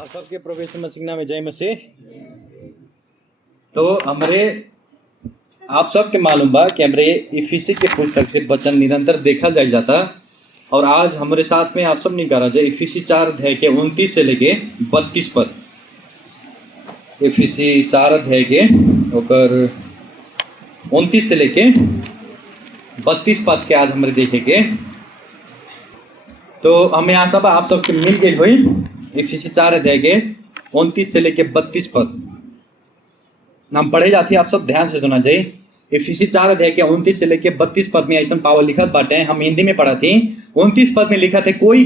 आप सबके प्रभु यीशु मसीह नाम में जय मसीह। तो आप सबके मालूम बा कि हमरे इफिसी के पुस्तक से वचन निरंतर देखा जाए जाता और आज हमारे साथ में आप सब नहीं करा जाए इफिसी 4 अध्याय के 29 से लेके 32 पद। इफिसी 4 अध्याय के और 29 से लेके 32 पद के आज हमारे देखेंगे। तो हमें आशा बा आप सबके मिल गई हुई। इफिसी 4 अध्याय के 29 से लेके 32 पद हम पढ़े जाती, आप सब ध्यान से सुना चाहिए। इफिसी 4 अध्याय के 29 से लेके 32 पद में ऐसा पावर लिखत बाटे, हम हिंदी में पढ़ा थी। 29 पद में लिखा थे, कोई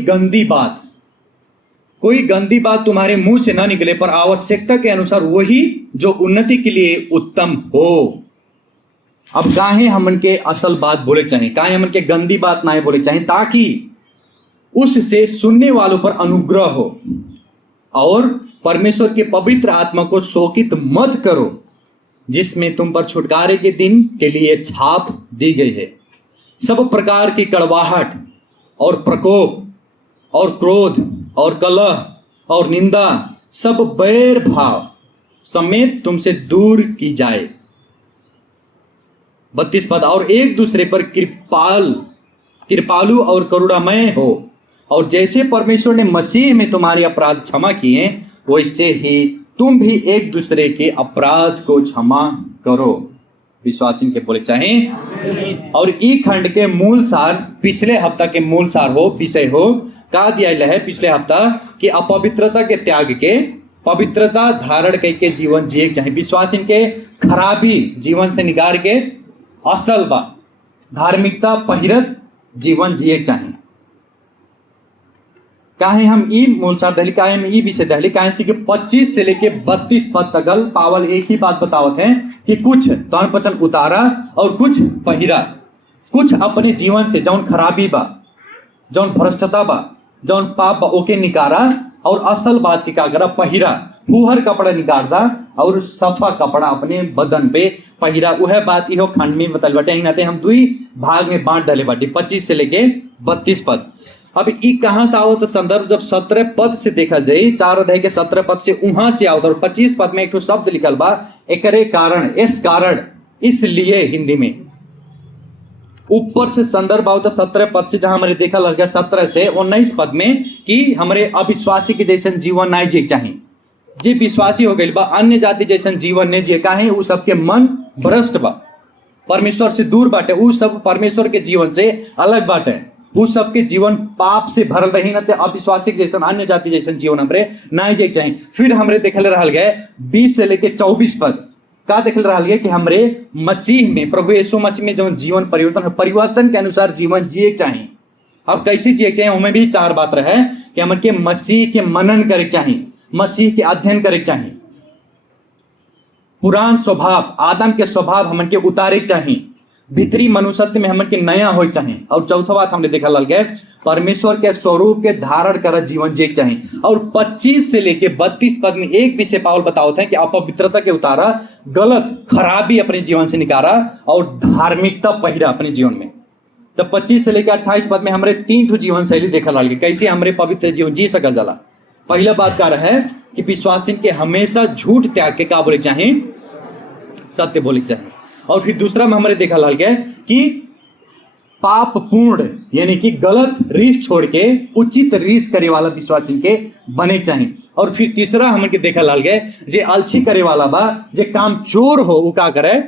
गंदी बात तुम्हारे मुंह से ना निकले, पर आवश्यकता के अनुसार वही जो उन्नति के लिए उत्तम हो। अब काहे हमन के असल बात बोले चाहिए, काहे हमन के गंदी बात ना बोले चाहिए, ताकि उससे सुनने वालों पर अनुग्रह हो। और परमेश्वर के पवित्र आत्मा को शोकित मत करो, जिसमें तुम पर छुटकारे के दिन के लिए छाप दी गई है। सब प्रकार की कड़वाहट और प्रकोप और क्रोध और कलह और निंदा सब बैर भाव समेत तुमसे दूर की जाए। 32 पद, और एक दूसरे पर कृपालु और करुणामय हो, और जैसे परमेश्वर ने मसीह में तुम्हारे अपराध क्षमा किए, वैसे ही तुम भी एक दूसरे के अपराध को क्षमा करो। विश्वासी के बोले चाहे। और ई खंड के मूल सार, पिछले हफ्ता के मूल सार हो, विषय हो का दिया है पिछले हफ्ता कि अपवित्रता के त्याग के पवित्रता धारण करके जीवन जिए चाहे। विश्वासी के खराबी जीवन से निकाल के असल बा धार्मिकता पहिरत जीवन जिए चाहे। काहे हम ई मूल सार दहली, काहे हम ई विषय दहली, काहे से कि 25 से लेके 32 पद तक पावल एक ही बात बतावत है कि कुछ तौन पचन उतारा और कुछ पहिरा। कुछ अपने जीवन से जौन खराबी बा, जौन भ्रष्टता बा, जौन पाप बा, ओके निकारा, और असल बात की का करा, पहिरा। फूहर कपड़ा निकालदा और सफा कपड़ा अपने बदन पे पहिरा। वह बात इहो खंड में बतल बाटे। नाते हम दुई भाग में बांट डाले बाटे, 25 से लेके 32 पद। अब ई कहां से आओ तो संदर्भ जब 17 पद से देखा जाए, 4 अध्याय के 17 पद से वहां से आओ। और 25 पद में एक शब्द लिखल बा, एकरे कारण, इस कारण, इसलिए हिंदी में। ऊपर से संदर्भ आओ तो 17 पद से, जहां हमारे देखा लग गया 17 से 19 पद में कि हमारे अविश्वासी के जैसन जीवन ना जिए चाहिए। जे विश्वासी हो गई बा, अन्य जाति जैसन जीवन नहीं जिए, काहे उ सबके मन भ्रष्ट बा, परमेश्वर से दूर बाटे। उ सब परमेश्वर के जीवन से अलग बाटे। उ सबके जीवन पाप से भरल रही न, अविश्वासी जैसन, अन्य जाति जैसन जीवन हमरे ना जिए चाहिए। फिर हमरे देखल रहा गए 20 से लेके 24 पद का देखल रहा गया कि हमरे मसीह में, प्रभु यीशु मसीह में जो जीवन परिवर्तन है, परिवर्तन के अनुसार जीवन जिए चाहिए। अब कैसे जिए चाहिए, उनमें भी 4 बात रहे कि हमन के मसीह के मनन करे चाहिए, मसीह के अध्ययन करे चाहिए, पुरान स्वभाव आदम के स्वभाव हमन के उतारे चाहिए, भीतरी मनुष्यत्व में हमन के नया हो चाहिए। और चौथा बात हमने देखा लग गया, परमेश्वर के स्वरूप के धारण कर जीवन जिए चाहिए। और 25 से लेके 32 पद में एक विषय पावल बताते हैं कि अपवित्रता के उतारा, गलत खराबी अपने जीवन से निकाला और धार्मिकता पहिरा अपने जीवन में। तो 25 से लेकर 28 पद में हमारे 3 जीवन शैली देखा लग गया, कैसे हमरे पवित्र जीवन जी सकल जाला। पहला बात का है कि विश्वासी के हमेशा झूठ त्याग के का बोले चाहे, सत्य बोले चाहे। और फिर दूसरा में हमारे देखा लग गया कि पाप पूर्ण, यानी कि गलत रीस छोड़ के उचित रीस करे वाला विश्वासी के बने चाहिए। और फिर तीसरा हमन के देखा लग गया, जे आलसी करे वाला बा, जे काम चोर हो, वो का करे,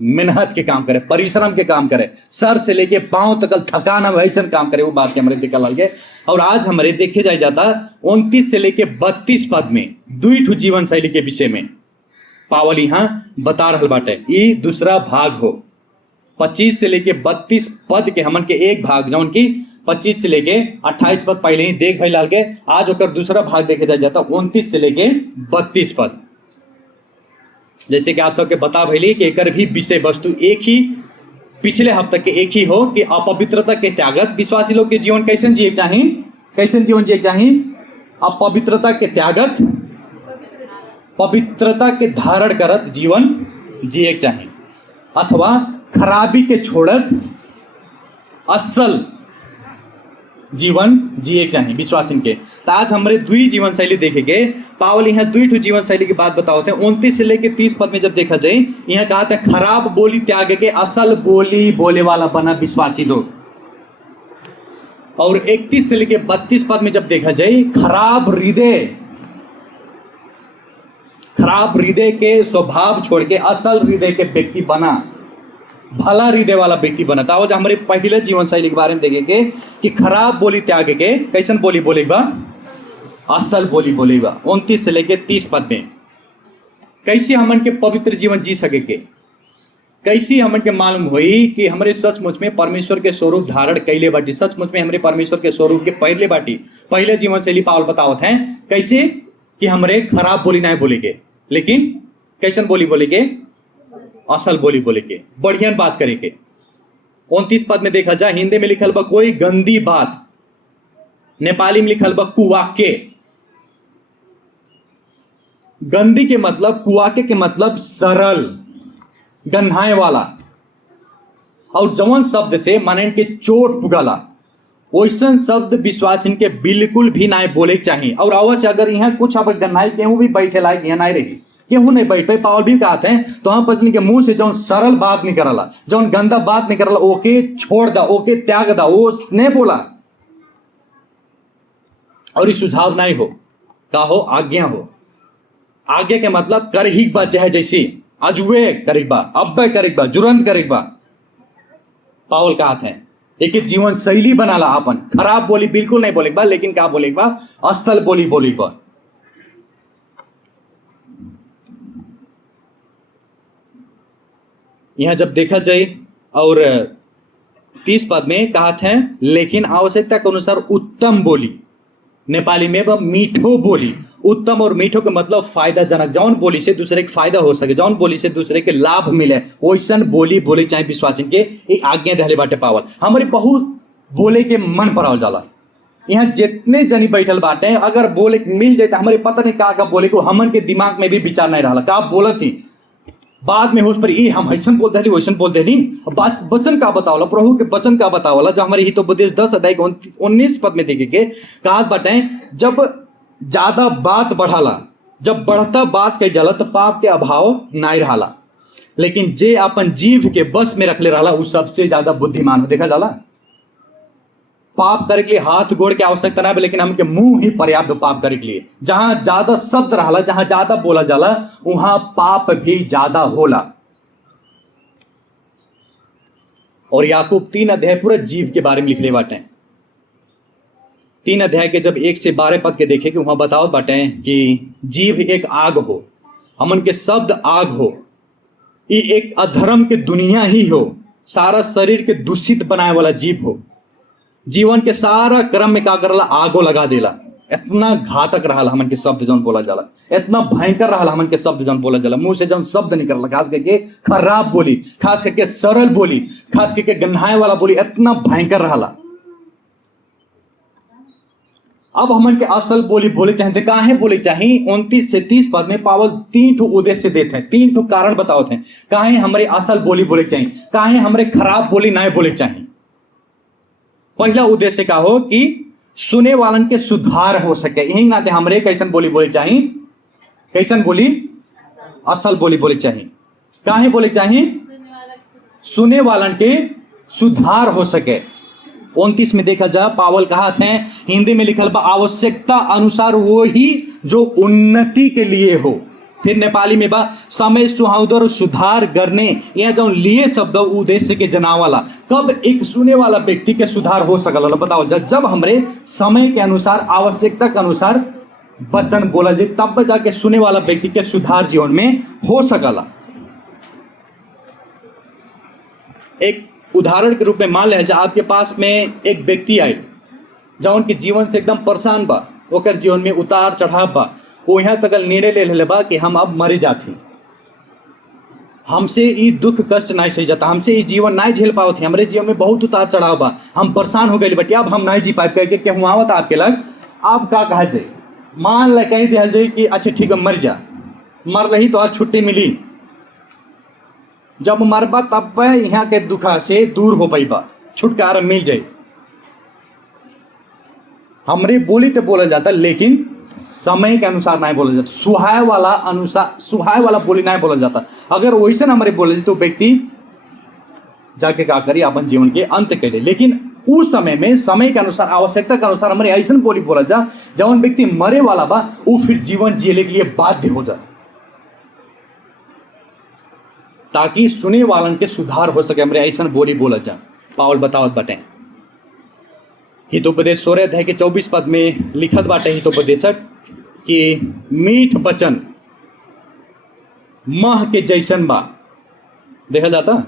मेहनत के काम करे, परिश्रम के काम करे, सर से लेके पांव तक थकाना वैसन काम करे, वो बात के हमारे देखा लग गया। और आज हमारे देखे जाए जाता 29 से लेके 32 पद में 2 जीवन शैली के विषय में पावल यहां बता रहा बाटे। ये दूसरा भाग हो 25 से लेके 32 पद के हमन के एक भाग, जौन की 25 से लेके 28 पद पहले ही देख भाई लाल के। आज होकर दूसरा भाग देखे जाता 29 से लेके 32 पद। जैसे कि आप सबके बता भैली कि एकर भी विषय वस्तु एक ही, पिछले हफ्ते के एक ही हो कि अपवित्रता के त्यागत विश्वासी लोग के जीवन कैसे जिए चाहिए, कैसे जीवन जिए चाहिए, अपवित्रता के त्यागत पवित्रता के धारण करत जीवन जिए चाहिए, अथवा खराबी के छोड़त असल जीवन जिए चाहिए विश्वासिन के। तो आज हमारे दुई जीवन शैली देखेंगे। पावल यहाँ दुई ठो जीवन शैली की बात बताओ थे। 29 से लेके 30 पद में जब देखा जाए, यहाँ कहा था खराब बोली त्याग के असल बोली बोले वाला बना विश्वासी लोग। और 31 से लेके 32 पद में जब देखा जाए, खराब हृदय के स्वभाव छोड़ के असल हृदय के व्यक्ति बना, भला हृदय वाला व्यक्ति बना। तो आज हमारे पहले जीवन शैली के बारे में देखेंगे कि खराब बोली त्याग के कैसन बोली बोलेगा, असल बोली बोलेगा। 29 से लेके 30 पद में कैसे हमन के पवित्र जीवन जी सके, कैसी हमन के मालूम हुई कि हमारे सचमुच में परमेश्वर के स्वरूप धारण कैले बाटी, सचमुच में हमारे परमेश्वर के स्वरूप के पहले बाटी। पहले जीवन शैली पावल बतावत हैं कैसे कि हमारे खराब बोली नहीं बोलेगे, लेकिन कैसन बोली बोलेगे, असल बोली बोलेगे, बढ़िया बात करेंगे। 29 पद में देखा जाए, हिंदी में लिखल बा कोई गंदी बात, नेपाली में लिखल बा कुवाके। गंदी के मतलब, कुवाके के मतलब सरल, गन्हाए वाला। और जवन शब्द से माने के चोट पुगला, वैसन शब्द विश्वासिन के बिल्कुल भी ना बोले चाहिए। और अवश्य अगर यहाँ कुछ अब गन्हाई केहू भी बैठे लायक यहाँ नहीं रही, केहू नहीं बैठ पाए। पावल भी कहते हैं तो हम पत्नी के मुंह से जौन सरल बात निकलला, जौन गंदा बात निकलला, ओके छोड़ दा, ओके त्याग दा, वो नहीं बोला। और ये सुझाव नहीं हो, का हो आज्ञा हो। आज्ञा के मतलब कर ही बा, चाहे जैसी अजुए करीबा, अब्बे करीबा, जुरंत करीबा। पावल कहते हैं एक जीवन शैली बनाला अपन। खराब बोली बिल्कुल नहीं बोलेगा, लेकिन क्या बोलेगा, असल बोली बोलेगा। यहां जब देखा जाए और 30 पद में कहते हैं लेकिन आवश्यकता के अनुसार उत्तम बोली, नेपाली में वह मीठो बोली। उत्तम और मीठो के मतलब फायदाजनक, जौन बोली से दूसरे के फायदा हो सके, जौन बोली से दूसरे के लाभ मिले, वैसन बोली बोले चाहे विश्वासी के। ये आज्ञा दहले बाटे पावल। हमारे बहुत बोले के मन पर आवल जाला। यहाँ जितने जनी बैठल बाटे, अगर बोले मिल जाए तो हमारे पता नहीं का बोले को, हमन के दिमाग में भी विचार नहीं रहा का बोलत ही। बाद में होश पर ये हम ऐसा बोल दहली वैसन बोल दहली। बात वचन का बतावला, प्रभु के वचन का बतावला, जो हमारे हितोपदेश 10 अध्याय 19 पद में देखे के कहा बाटे, जब ज्यादा बात बढ़ाला, जब बढ़ता बात कही जाला तो पाप के अभाव नहीं रहाला, लेकिन जे अपन जीव के बस में रखले रहाला वो सबसे ज्यादा बुद्धिमान हो। देखा जाला पाप करे के लिए हाथ गोड़ के आवश्यकता नहीं, लेकिन हमके मुंह ही पर्याप्त पाप करे के लिए। जहां ज्यादा शब्द रहाला, जहां ज्यादा बोला जाला, वहां पाप भी ज्यादा होला। और याकूब 3 अध्याय पूरा जीव के बारे में लिखले बाटे। 3 अध्याय के जब 1 से 12 पद के देखे कि वहां बताओ बाटे कि जीव एक आग हो, हमन के शब्द आग हो, ये एक अधर्म के दुनिया ही हो, सारा शरीर के दूषित बनाए वाला जीव हो। जीवन के सारा क्रम में का करला, आगो लगा देला। इतना घातक रहा हमन के शब्द जौन बोला जाला, इतना भयंकर रहा हमन के शब्द जौन बोला जाला। मुंह से जौन शब्द निकलला, खास करके खराब बोली, खास करके सरल बोली, खास करके गन्हाए वाला बोली, इतना भयंकर रहा। अब हमन के असल बोली बोले चाहे काहे बोले चाहिए। 29 से 30 पद में पावल 3 ठो उद्देश्य देते हैं, 3 ठो कारण बताओ थे काहे हमारे असल बोली बोले चाहिए, काहे हमारे खराब बोली नहीं बोले चाहिए। पहला उद्देश्य का हो कि सुने वालन के सुधार हो सके। यही नाते हमरे कैसन बोली बोले चाहिए, कैसन बोली, असल बोली बोले चाहिए। काहे बोले चाहिए, सुने वालन के सुधार हो सके। 29 में देखा जा पावल कहा थे, हिंदी में लिखल बा आवश्यकता अनुसार वो ही जो उन्नति के लिए हो। फिर नेपाली में बा समय सुहावदर सुधार करने, यहाँ जो लिए शब्द उद्देश्य के जनावाला। कब एक सुने वाला व्यक्ति के सुधार हो सकल, बताओ जब हमरे समय के अनुसार, आवश्यकता के अनुसार वचन बोला जाए, तब जाके सुने वाला व्यक्ति के सुधार जीवन में हो सकला। एक उदाहरण के रूप में मान ले, आपके पास में एक व्यक्ति आए जो उनके जीवन से एकदम परेशान बा, ओकर जीवन में उतार चढ़ाव बा, वो यहाँ तक निर्णय ले ले बा कि हम अब मरे जाते, हमसे ये दुख कष्ट नहीं सही जाता, हमसे ये जीवन नहीं झेल पाओ थे, हमारे जीवन में बहुत उतार चढ़ाव बा, हम परेशान हो गए बट अब हम नहीं जी पाए कह के हुआ आवत आपके लग। आप का कहा जाए, मान ल कह दिया जाए कि अच्छा ठीक है मर जा, मर रही तो आज छुट्टी मिली, जब मरबा तब यहाँ के दुखा से दूर हो पाइबा, छुटकारा मिल जाए। हमरे बोली तो बोला जाता, लेकिन समय के अनुसार नहीं बोला जाता। सुहाय वाला बोली नहीं बोला जाता। अगर वैसे ना हमारे बोले तो व्यक्ति जाके का करी अपन जीवन के अंत के लिए। लेकिन उस समय में समय के अनुसार, आवश्यकता के अनुसार हमारे ऐसा बोली बोला जा जवन व्यक्ति मरे वाला बा वो फिर जीवन जिये के लिए बाध्य हो जाए, ताकि सुने वालन के सुधार हो सके। हमारे ऐसा बोली बोला जा। पावल बतावत बाटे हितोपदेश 16 अध्याय के 24 पद में लिखत बाटे हितोपदेशक कि मीठ वचन मह के जैसन बा। देखा जाता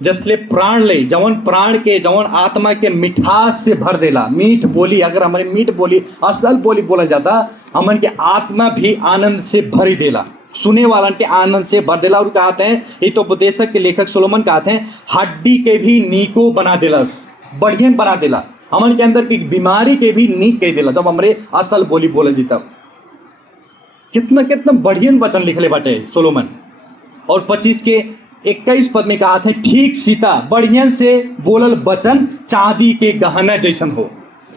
जसले प्राण ले, जवन प्राण के, जवन आत्मा के मिठास से भर देला। मीठ बोली, अगर हमारे मीठ बोली असल बोली बोला जाता, हमन के आत्मा भी आनंद से भरी देला, सुने वालन के आनंद से भर देला। और कहते हैं हितोपदेशक के लेखक सोलोमन कहते हैं हड्डी के भी नीको बना देलस, बढ़िया बना देला, हमन के अंदर की बीमारी के भी नीक कह देला जब हमरे असल बोली बोले जी। तब कितना कितना बढ़िया वचन लिखले बाटे सोलोमन। और 25 के 21 पद में कहा था ठीक सीता बढ़िया से बोलल वचन चांदी के गहना जैसन हो,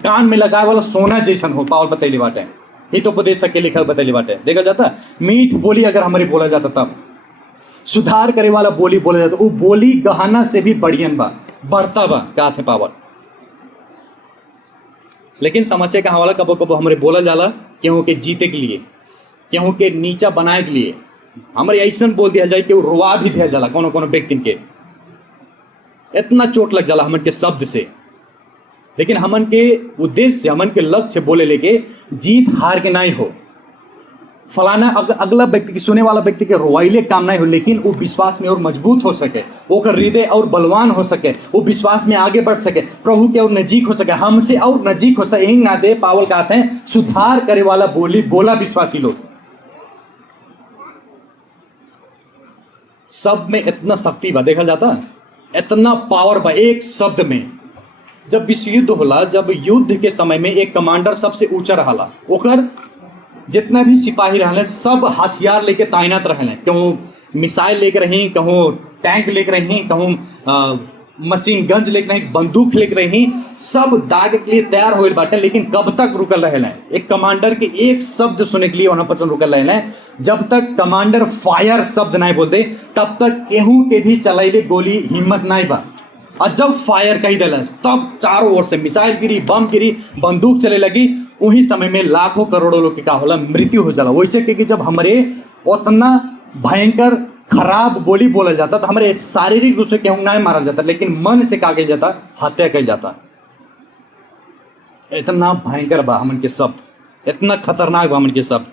कान में लगाए वाला सोना जैसन हो। पावल बतैले बाटे हितोपदेशक के लेखक बतैले बाटे। देखा जाता मीठ बोली अगर हमारे बोला जाता, तब सुधार करे वाला बोली बोला जाता, वो बोली गहना से भी बढ़िया बा, बढ़ता बा का थे पावल। लेकिन समस्या कहाँ वाला, कबो कबो हमारे बोला जाला केहू के जीते के लिए, केहू के नीचा बनाए के लिए हमारे ऐसा बोल दिया जाए कि वो रुआ भी दिया जाला। कोनो कोनो व्यक्ति के इतना चोट लग जाला हमन के शब्द से। लेकिन हमन के उद्देश्य, हमन के लक्ष्य बोले लेके जीत हार के नहीं हो। फलाना अगला व्यक्ति की, सुने वाला व्यक्ति के रोवाइले काम नहीं हो, लेकिन वो विश्वास में और मजबूत हो सके, वो हृदय और बलवान हो सके, वो विश्वास में आगे बढ़ सके, प्रभु के और नजीक हो सके, हमसे और नजीक हो सके। यही नाते पावल कहते हैं सुधार करे वाला बोली बोला विश्वासी लोग। शब्द में इतना शक्ति बा, देखा जाता इतना पावर बा एक शब्द में। जब विश्व युद्ध होला, जब युद्ध के समय में एक कमांडर सबसे ऊंचा रहला, ओकर जितना भी सिपाही रहले सब हथियार लेके तैनात रहले। कहूँ मिसाइल लेके रही, कहूँ टैंक लेके रही, कहूँ मशीन गन्स लेके रही, बंदूक लेके रही, सब दाग के लिए तैयार होइल बाटे। लेकिन कब तक रुकल रहले? एक कमांडर के एक शब्द सुने के लिए 100% रुकल रहले। जब तक कमांडर फायर शब्द नहीं बोलते तब तक केहू के भी चलाइले गोली हिम्मत नहीं बा। और जब फायर कही दिलस तब चारों ओर से मिसाइल गिरी, बम गिरी, बंदूक चले लगी। उही समय में लाखों करोड़ों लोग के का होला, मृत्यु हो जाला। वैसे कि जब हमारे उतना भयंकर खराब बोली बोला जाता तो हमारे शारीरिक रूप से केहू नहीं मारा जाता, लेकिन मन से का जाता, हत्या कही जाता। इतना भयंकर बा हमन के शब्द, इतना खतरनाक बा हमन के शब्द।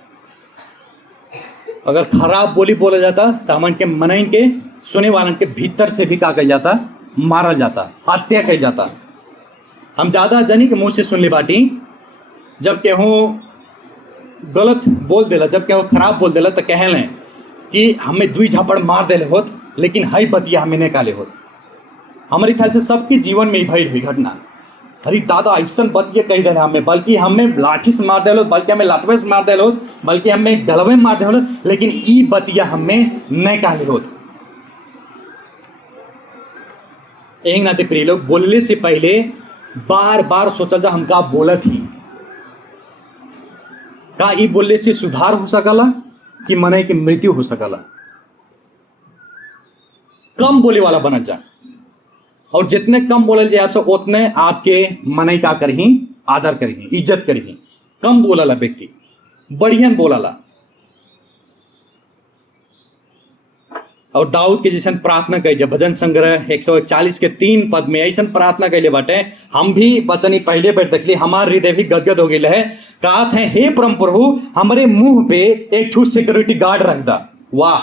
अगर खराब बोली बोला जाता तो हमन के मनइन के, सुने वालन के भीतर से भी का कही जाता, मारा जाता, हत्या कही जाता। हम ज्यादा जनी के मुंह से सुन ली बाटी, जब केहू गलत बोल देला, जब केहू खराब बोल देला तो कहले कि हमें 2 झापड़ मार देले होत, लेकिन हई बतिया हमें नहीं काले होत। हमारे ख्याल से सबके जीवन में ही भइल हुई घटना। अरे दादा ऐसा बतिया कही दिले हमें, बल्कि हमें लाठी से मार देलो, बल्कि हमें लातवे से मार देलो, बल्कि हमें गलवे में मार देलो, लेकिन ई बतिया हमें नहीं काले होत। एक नाते प्रिय लोग, बोलने से पहले बार बार सोचा जा हम का बोलत ही, का ई बोलने से सुधार हो सकला कि मने की मृत्यु हो सकला। कम बोले वाला बना जा, और जितने कम बोलल जाए आपसे उतने आपके मने का करही, आदर करही, इज्जत करही। कम बोलाला व्यक्ति बढ़िया बोलाला। और दाऊद के जैसन प्रार्थना कही जा, भजन संग्रह 141 के 3 पद में ऐसा प्रार्थना कैले बाटे। हम भी वचन पहले बार देखली, हमार हृदय भी गदगद हो गए है। कहत है हे परम प्रभु हमारे मुंह पे एक ठू सिक्योरिटी गार्ड रख दा। वाह,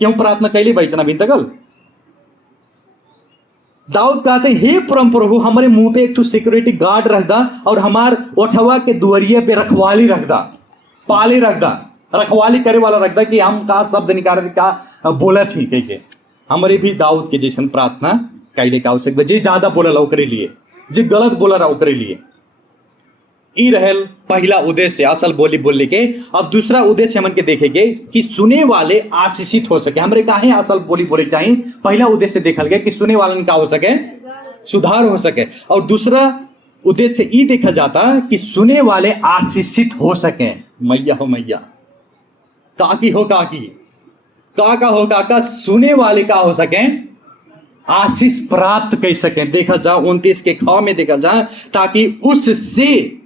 क्यों प्रार्थना कैली वैसन अभी तक? दाऊद कहते हे परम प्रभु हमारे मुंह पे एक ठू सिक्योरिटी गार्ड रख दा, और हमार ओठवा के दुआरिये पे रखवाली रख दा, पाले रख दा, रखवाली करे वाला रख दा कि हम का शब्द निकाल का बोलत ही कह के। हमारे भी दाऊद के जैसन प्रार्थना कैले का आवश्यक। जे ज्यादा बोलला ओकरे लिए, जे गलत बोलला ओकरे लिए। ई रहल पहला उद्देश्य असल बोली बोलने के। अब दूसरा उद्देश्य हमन के देखेंगे कि सुने वाले आशीषित हो सके। हमरे काहे असल बोली बोले चाहिए? पहला उद्देश्य देखल गया कि सुने वालन का हो सके, सुधार हो सके। और दूसरा उद्देश्य ये देखा जाता कि सुने वाले आशीषित हो सके। मैया हो मैया, काकी हो काकी, काका हो काका, सुने वाले का हो सके, आशीष प्राप्त कर सके। देखा जा 29 के ख में देखा जा, ताकि उससे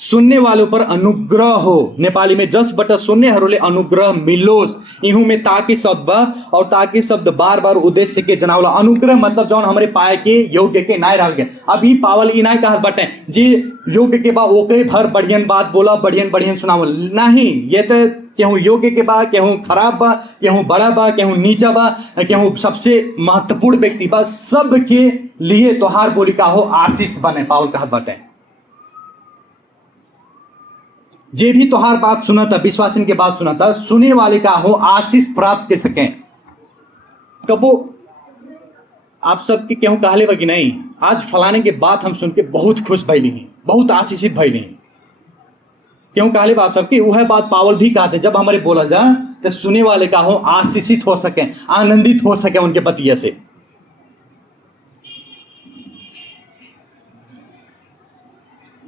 सुन्ने वालों पर अनुग्रह हो। नेपाली में जस बट सुन्नेहरूले अनुग्रह मिलोस, इहू में ताकि शब्द बा, और ताकि शब्द बार बार उद्देश्य के जनावला। अनुग्रह मतलब जौन हमारे पाए के योग्य के नाय रह गए। अब ई पावल ई नाय कहत बटे जी योग्य के बा ओके भर बढ़ियन बात बोला, बढ़ियन बढ़ियन सुनावल नहीं। ये तो केहू योग्य के बा, केहू खराब बा, केहू बड़ा बा, केहू नीचा बा, केहू सबसे महत्वपूर्ण व्यक्ति बा, सबके लिए तोहार बोली का हो आशीष बने। पावल कहत बटे जे भी तोहार बात सुना था, विश्वासन के बात सुना था, सुने वाले का हो आशीष प्राप्त कर सके। कबो आप सबके केहू कहले बा कि नहीं, आज फलाने के बात हम सुन के बहुत खुश भइली हैं, बहुत आशीषित भइली हैं। क्यों कहले बा आप सबकी वह बात पावल भी कहते, जब हमारे बोला जा तो सुने वाले का हो आशीषित हो सके, आनंदित हो सके उनके पतिया से।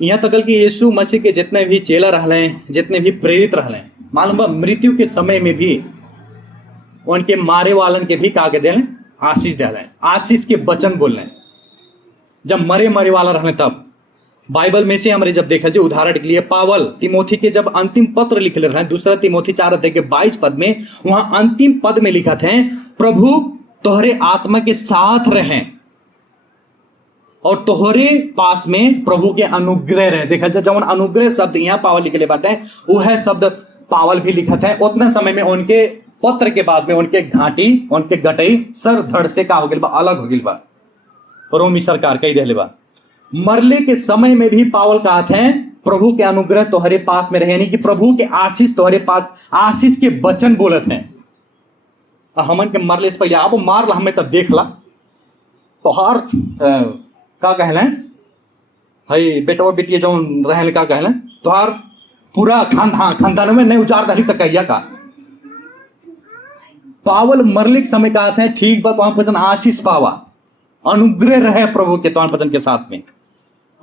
यहाँ तक कि यीशु मसीह के जितने भी चेला रहले, जितने भी प्रेरित रहले, मालूम बा मृत्यु के समय में भी उनके मारे वालन के भी कागे दें आशीष दें, आशीष के वचन बोलने। जब मरे वाला रहने तब बाइबल में से हमारे जब देखा जाए उदाहरण के लिए पावल तिमोथी के जब अंतिम पत्र लिख रहे हैं, दूसरा तिमोथी 4:22 पद में, वहां अंतिम पद में लिखा थे प्रभु तोहरे आत्मा के साथ रहें और तोहरे पास में प्रभु के अनुग्रह रहे। देखा जाए जब अनुग्रह शब्द यहाँ पावल लिखले बाटे, वह शब्द पावल भी लिखा था। उतना समय में उनके पत्र के बाद में उनके घाटी, उनके गटई सर धड़ से का हो गया बा, अलग हो गया बा, रोमी सरकार कही देले बा। मरले के समय में भी पावल कहा थे प्रभु के अनुग्रह तोहरे पास में रहे, यानी कि प्रभु के आशीष तोहरे पास, आशीष के वचन बोलत हैं। हमन के मरले से पहले आप मार ला हमें तब देख ला तोहार का कहले हई बेटवा बेटिया जो रहल का कहले तोहार पूरा खानदान में नहीं उचार दली तक कहिया का। पावल मरले के समय कहा थे ठीक बा तुम पचन आशीष पावा, अनुग्रह रहे प्रभु के तुम पचन के साथ में।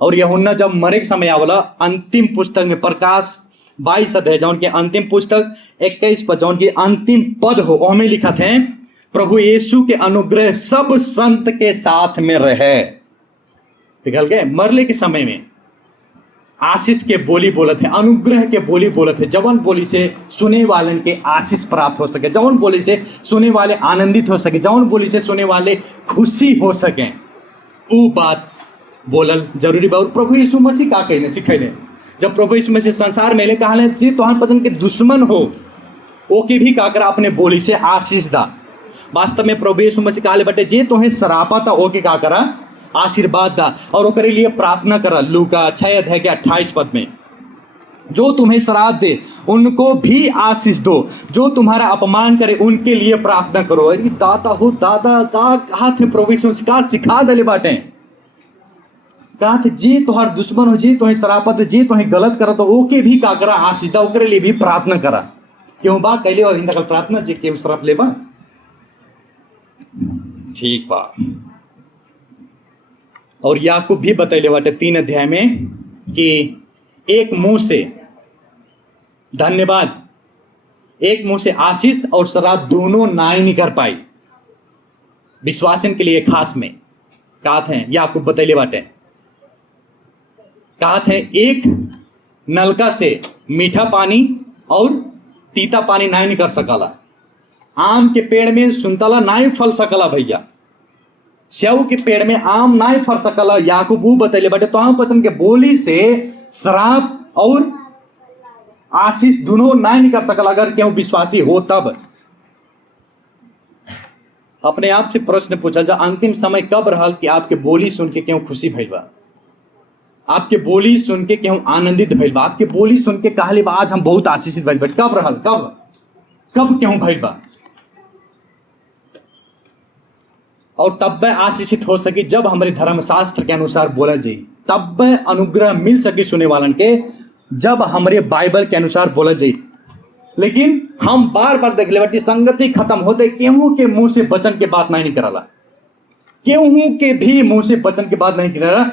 और यूहन्ना जब मरे के समय आवला अंतिम पुस्तक में प्रकाश 22 अध्याय जौन के अंतिम पुस्तक 21 पद जौन के अंतिम पद हो ओमे लिखा थे प्रभु यीशु के अनुग्रह सब संत के साथ में रहे। निकल गए मरले के समय में आशीष के बोली बोलत है, अनुग्रह के बोली बोलत है, जवन बोली से सुने वाले के आशीष प्राप्त हो सके, जवन बोली से सुने वाले आनंदित हो सके, जवन बोली से सुने वाले खुशी हो सके, वो बात बोलल जरूरी बा। और प्रभु यीशु मसीह का कहने सिखैले, जब प्रभु यीशु मसीह संसार में ले कहले जे तोहर पसंद के दुश्मन हो ओके भी का कर अपने बोली से आशीष दा। वास्तव में प्रभु यीशु मसीह कहले बटे जे तोहे सरापा था ओके का करा आशीर्वाद दा और ओकरे लिए प्रार्थना करा। लूका 6 अध्याय के 28 पद में, जो तुम्हें श्राप दे उनको भी आशीष दो, जो तुम्हारा अपमान करे उनके लिए प्रार्थना करो। अरे दादा हो दादा का कहा थे प्रभु यीशु मसीह का सिखा दले बाटे, कहा थे जे तोहार दुश्मन हो, जे तोहे श्रापत, जे तोहे गलत करा तो ओके भी का करा आशीष दा, ओकरे लिए भी प्रार्थना करा। क्यों बा कैले और हिंदा प्रार्थना जे के श्राप ले बा ठीक बा। और याकूब भी बतैले बाटे 3 अध्याय में कि एक मुंह से धन्यवाद, एक मुंह से आशीष और शराब दोनों नाई नहीं कर पाई। विश्वासन के लिए खास में कहा थे याकूब बतैले बाटे, कहा थे एक नलका से मीठा पानी और तीता पानी नाई नहीं कर सकला, आम के पेड़ में सुंतला नाई फल सकला भैया, स्याऊ के पेड़ में आम नाई फर सकला। याकूब वो बतैले बटे तो पतन के बोली से श्राप और आशीष दोनों नाई नहीं कर सकला अगर क्यों विश्वासी हो तब। अपने आप से प्रश्न पूछा जा अंतिम समय कब रहल कि आपके बोली सुन के क्यों खुशी भइल बा, आपके बोली सुन के क्यों आनंदित भइल बा, आपके बोली सुन के कहले बा आज हम बहुत आशीषित भइल बा, कब रहल, कब क्यों भइल बा। और तब आशीषित हो सके जब हमारे धर्मशास्त्र के अनुसार बोला जाए, तब अनुग्रह मिल सके सुने वालन के जब हमारे बाइबल के अनुसार बोला जाए। लेकिन हम बार बार देख ले बटी संगति खत्म होते केहू के मुंह से वचन के बात नहीं निकला, केहू के भी मुंह से वचन के बात नहीं निकला।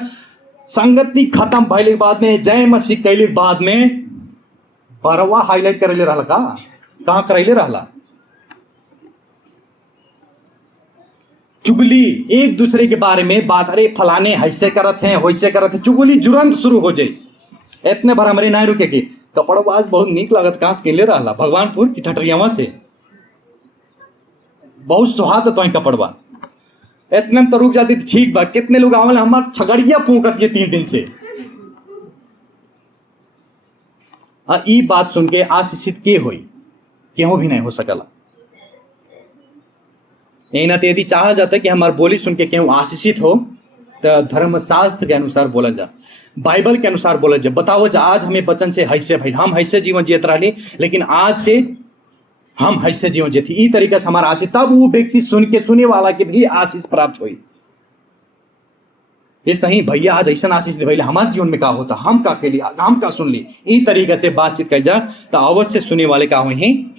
संगति खत्म भइले के बाद में, जय मसीह कैले के बाद में परवा हाईलाइट करैले रहला का? कहाँ करैले रहला? चुगली, एक दूसरे के बारे में बात, अरे फलाने ऐसे करत हैं वैसे करत हैं, चुगली जुरंत शुरू हो जाए। इतने बार हमारे ना रुके कि कपड़वा आज बहुत नीक लागत, कहाँ से किनले रहला? भगवानपुर की ठठरियावा से, बहुत सुहात तो कपड़वा। इतने में तो रुक जाती, ठीक बा। कितने लोग आवल हमार छगड़िया फूकत ये 3 दिन से। ई बात सुन के आशीषित के होई? क्यों भी नहीं हो सकला। ना तो यदि चाहा जाता है कि हमार बोली सुन के क्यों आशीषित हो, तो धर्मशास्त्र के अनुसार बोला जा, बाइबल के अनुसार बोला जा। बताओ जा, आज हमें वचन से हैसे भाई हम हैसे जीवन जियत रही, लेकिन आज से हम हैसे जीवन जियत, ई तरीका से हमारा आशीष, तब वो व्यक्ति सुन के, सुने वाला के भी आशीष प्राप्त हुई। ये सही भैया आज ऐसा आशीष दे भैया हमारे जीवन में का होता, हम का के लिए, हम का सुन ली, ई तरीका से बातचीत कर जा, तो अवश्य सुने वाले का हुई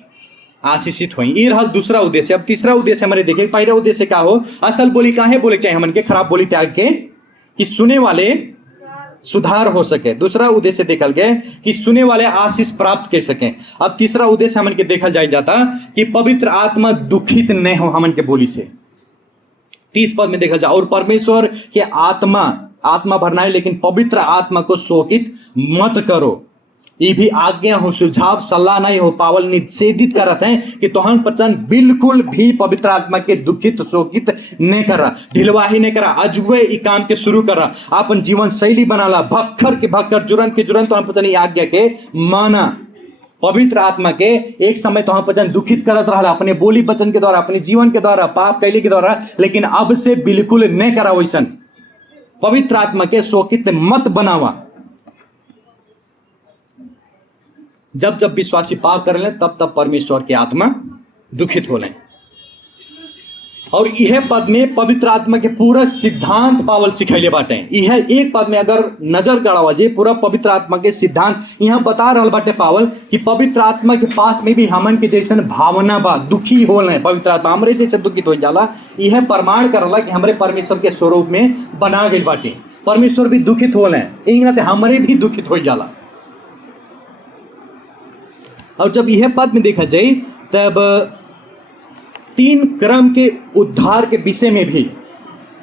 आशीषित हुई। ये रहा दूसरा उद्देश्य। अब तीसरा उद्देश्य हमारे देखे, पहला उद्देश्य क्या हो? असल बोली काहे बोले चाहिए हमन के, खराब बोली त्याग के, कि सुने वाले सुधार हो सके। दूसरा उद्देश्य देखल गया कि सुने वाले आशीष प्राप्त कर सके। अब तीसरा उद्देश्य हमन के देखल जाए जाता कि पवित्र आत्मा दुखित न हो हमन के बोली से। 30 पद में देखा जाए, और परमेश्वर के आत्मा भरना है, लेकिन पवित्र आत्मा को शोकित मत करो। ये भी आज्ञा हो, सुझाव सलाह नहीं हो, पावल निषेधित करत हैं कि तोहन पचन बिल्कुल भी पवित्र आत्मा के दुखित शोकित नहीं करा, ढिलवाही नहीं करा, अजुए ई काम के शुरू करा, अपन जीवन शैली बनाला, भक्खर के भक्खर, जुरन के जुरन तोहन पचन आज्ञा के माना। पवित्र आत्मा के एक समय तोहन पचन दुखित करत रहा अपने बोली वचन के द्वारा, अपने जीवन के द्वारा, पाप कैली के द्वारा, लेकिन अब से बिल्कुल नहीं करा वैसन। पवित्र आत्मा के शोकित मत बनावा। जब जब विश्वासी पाप कर ले, तब तब परमेश्वर की आत्मा दुखित हो ले। और यह पद में पवित्र आत्मा के पूरा सिद्धांत पावल सिखैले बाटे। यह एक पद में अगर नजर गड़ावा जे, पूरा पवित्र आत्मा के सिद्धांत यहाँ बता रहा बाटे पावल कि पवित्र आत्मा के पास में भी हमन के जैसन भावना बा, दुखी हो ले। पवित्र आत्मा हमरे जैसे दुखित हो जाला, यह प्रमाण करला कि हमरे परमेश्वर के स्वरूप में बना गई बाटे। परमेश्वर भी दुखित हो ले, हमरे भी दुखित हो जाला। और जब यह पद में देखा जाए, तब 3 क्रम के उद्धार के विषय में भी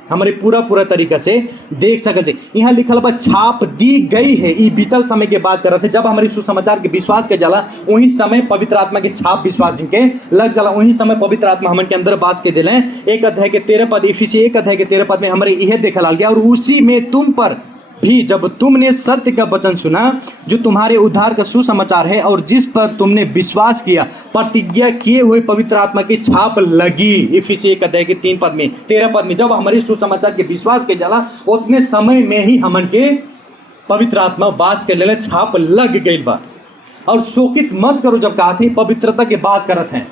हमारे पूरा तरीका से देख सकते। यहाँ लिखल बा छाप दी गई है। ये बीतल समय के बात कर रहे थे, जब हमारे सुसमाचार के विश्वास के जाला, वही समय पवित्र आत्मा के छाप विश्वास जिनके लग जाला, वही समय पवित्र आत्मा हमारे के अंदर बास के दिले। 1 अध्याय के 13 पद, इफिसी 1 अध्याय के 13 पद में हमारे यह देखा गया, और उसी में तुम पर भी जब तुमने सत्य का वचन सुना, जो तुम्हारे उद्धार का सुसमाचार है, और जिस पर तुमने विश्वास किया, प्रतिज्ञा किए हुए पवित्र आत्मा की छाप लगी। इफिसी 1 अध्याय के 3 पद में, 13 पद में, जब हमारे सुसमाचार के विश्वास के जाला, उतने समय में ही हमन के पवित्र आत्मा वास के लिए छाप लग गई बा। और शोकित मत करो, जब कहा थे पवित्रता की बात करत हैं,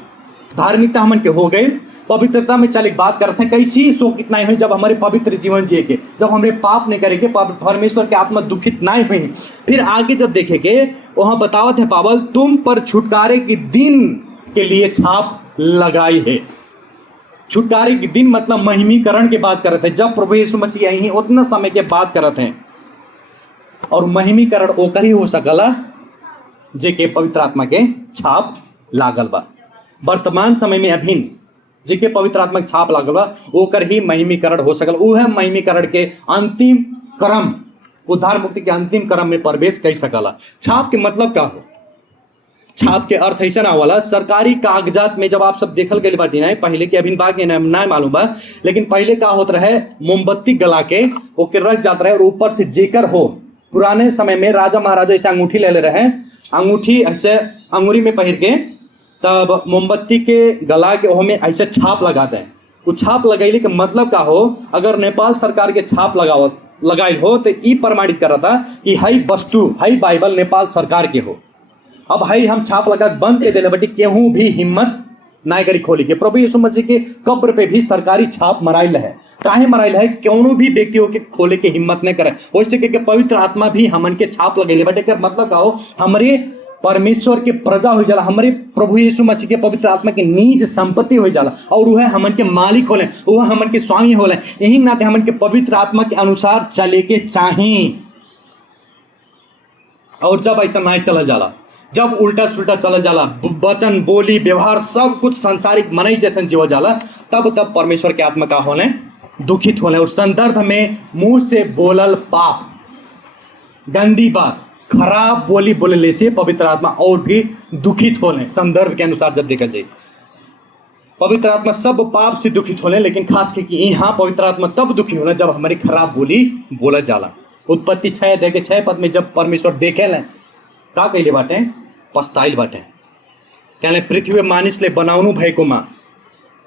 धार्मिकता हमन के हो गए, पवित्रता में चल एक बात करते हैं। कैसी शोकित नहीं हुई? जब हमारे पवित्र जीवन जिए के, जब हमारे पाप नहीं करेंगे, परमेश्वर के आत्मा दुखित नहीं हुई। फिर आगे जब देखेंगे, वहां बतावत है पावल, तुम पर छुटकारे के दिन के लिए छाप लगाई है। छुटकारे के दिन मतलब महिमीकरण की बात करते हैं, जब प्रभु यीशु मसीह आई उतना समय के बात करते हैं। और महिमीकरण ओकर ही हो सकला जे के पवित्र आत्मा के छाप लागल बा। वर्तमान समय में अभिन्न जिके पवित्र आत्मा के छाप लागल बा, ओकर ही महिमीकरण हो सकल। वह महिमीकरण के अंतिम क्रम, उद्धार मुक्ति के अंतिम क्रम में प्रवेश कर सकला। छाप के मतलब का हो? छाप के अर्थ ऐसा ना वाला, सरकारी कागजात में जब आप सब देखल गए बाटी ना, पहले के अभिन बाग ना मालूम बा, लेकिन पहले का होता रहे, मोमबत्ती गला के ओके रख जाता रहे, और ऊपर से जेकर हो, पुराने समय में राजा महाराजा ऐसे अंगूठी ले रहे, अंगूठी ऐसे अंगूरी में पहिर के, तब मोमबत्ती के गला के ओह में ऐसे छाप लगाते हैं। वो छाप लगैले के मतलब का हो? अगर नेपाल सरकार के छाप लगाई हो, तो ये प्रमाणित कर रहा था कि हई वस्तु, हई बाइबल नेपाल सरकार के हो। अब हई हम छाप लगा बंद के दिले बटी, केहू भी हिम्मत ना करी खोली के। प्रभु यीशु मसीह के कब्र पे भी सरकारी छाप मराइल है। काहे मराइल है? क्यों भी व्यक्ति हो के खोले के हिम्मत नहीं करे। वैसे के पवित्र आत्मा भी हमन के छाप लगेले बटे। मतलब का हो? हमरे परमेश्वर के प्रजा हो जाला, हमारे प्रभु यीशु मसीह के पवित्र आत्मा के निज संपत्ति हो जाला और वह हमन के मालिक होले, वह हमन के स्वामी होले। यही नाते हमन के पवित्र आत्मा के अनुसार चले के चाही। और जब ऐसा नहीं चला जाला, जब उल्टा सुल्टा चल जाला, वचन बोली व्यवहार सब कुछ संसारिक मनई जैसन जीव जाला, तब परमेश्वर के आत्मा का होले दुखित होले। और संदर्भ में मुंह से बोलल पाप, गंदी बात, खराब बोली बोलने से पवित्र आत्मा और भी दुखित होले। संदर्भ के अनुसार जब देखा जाए, पवित्र आत्मा सब पाप से दुखित होले, लेकिन खास करके यहाँ पवित्र आत्मा तब दुखी होले जब हमारी खराब बोली बोला जाला। उत्पत्ति 6:6 में जब परमेश्वर देखे का कहले बाटे, पछताइल बाटे, कहले पृथ्वी मानिसले बनाउनु भएकोमा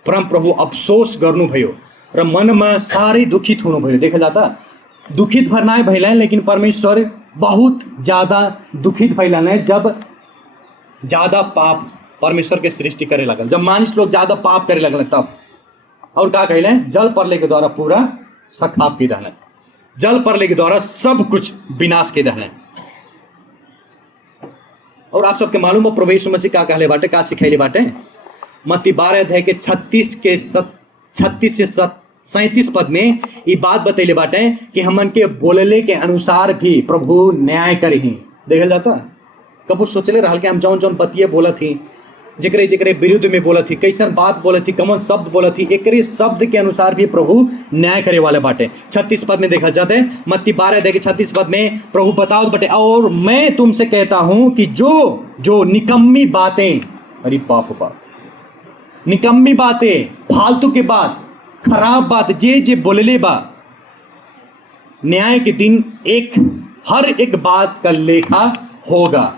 परम प्रभु अफसोस गर्नु भयो र मनमा साह्रै दुखित हुनु भयो। देखा जाता दुखित भर नहीं भैल, लेकिन परमेश्वर बहुत ज़्यादा दुखित भैल जब ज़्यादा पाप परमेश्वर के सृष्टि करे लगल, जब मानिस लोग ज़्यादा पाप करे लगल तब। और का कहले, जल प्रलय के द्वारा पूरा सखाप की दहले, जल प्रलय के द्वारा सब कुछ विनाश के दहले। और आप सबके मालूम है प्रभु यीशु मसीह का कहले बाटे, का सिखैले बाटे। मत्ती 12:36 से 37 पद में ये बात बतैले बाटे कि हमन के बोलले के अनुसार भी प्रभु न्याय करही। देखल जाता कबू सोचले रहल कि हम जौन जौन बतिये बोला थी, जिकरे जिकरे विरुद्ध में बोला थी, कैसन बात बोला थी, कमन शब्द बोला थी, एकरे शब्द के अनुसार भी प्रभु न्याय करे वाले बाटे। 36 पद में देखा जाता है, मत्ती 12:36 पद में प्रभु बताओ बटे, और मैं तुमसे कहता हूं कि जो निकम्मी बातें, अरे बाप बाप, निकम्मी बातें, फालतू के बात, खराब बात जे बोलले बा, न्याय के दिन हर एक बात का लेखा होगा।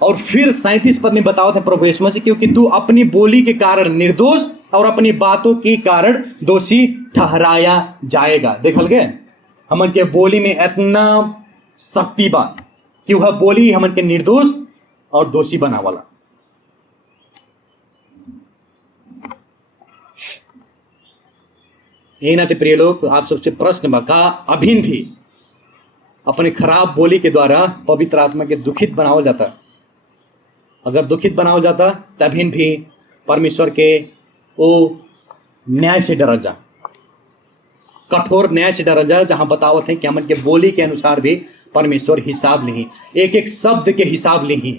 और फिर 37 पद में बताओ थे प्रभु यीशु मसीह, क्योंकि तू अपनी बोली के कारण निर्दोष और अपनी बातों के कारण दोषी ठहराया जाएगा। देखल गए हमन के बोली में इतना शक्ति बा कि वह बोली हमन के निर्दोष और दोषी बना वाला। यही नाते प्रिय लोग, आप सबसे प्रश्न बा, का अभिन भी अपने खराब बोली के द्वारा पवित्र आत्मा के दुखित बनावा जाता? अगर दुखित बनावा जाता तभी भी परमेश्वर के वो न्याय से डरा जा, कठोर न्याय से डरा जा, जहां बतावत है कि हमन के बोली के अनुसार भी परमेश्वर हिसाब नहीं, एक एक शब्द के हिसाब नहीं।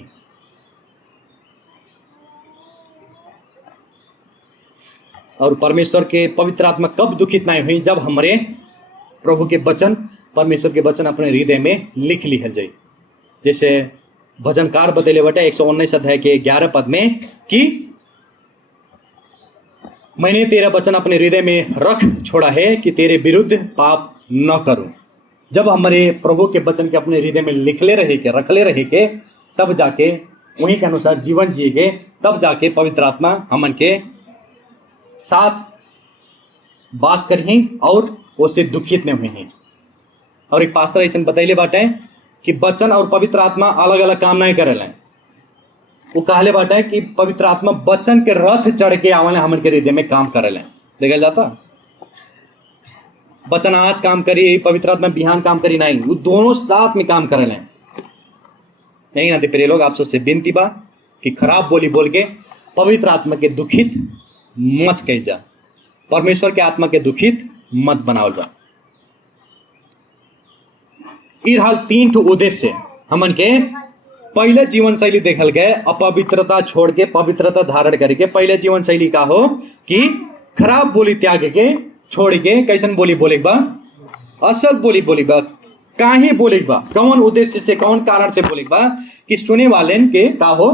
और परमेश्वर के पवित्र आत्मा कब दुखित नहीं हुई? जब हमारे प्रभु के वचन, परमेश्वर के वचन अपने हृदय में लिख लिहल जाए। जैसे भजनकार बतैले बटे 119 अध्याय के 11 पद में कि मैंने तेरा वचन अपने हृदय में रख छोड़ा है कि तेरे विरुद्ध पाप न करूं। जब हमारे प्रभु के वचन के अपने हृदय में लिखले रहे के, रखले रहे के, तब जाके वहीं के अनुसार जीवन जिएगे, तब जाके पवित्र आत्मा हमन के साथ वास करही और उससे दुखित नहीं हुई। और एक पास्टर ऐसा बतैले बाटे कि वचन और पवित्र आत्मा अलग अलग काम नहीं करेले। वो कहले बाटे कि पवित्र आत्मा वचन के रथ चढ़ के आवले हमन के हृदय में काम करेले। देखा जाता वचन आज काम करी, पवित्र आत्मा बिहान काम करी नहीं, वो दोनों साथ में काम करेले। नहीं आते प्रिय लोग, आप सबसे विनती बा कि खराब बोली बोल के पवित्र आत्मा के दुखित मत कह जा, परमेश्वर के आत्मा के दुखित मत बनाओ जा। इरहाल 3 उद्देश्य हमन के पहले जीवन शैली देखल गए, अपवित्रता छोड़ के पवित्रता धारण करके। पहले जीवन शैली का हो कि खराब बोली त्याग के छोड़ के कैसन बोली बोले बा, असल बोली बोले बा, काहे बोले बा, कौन उद्देश्य से, कौन कारण से बोले बा कि सुने वाले के का हो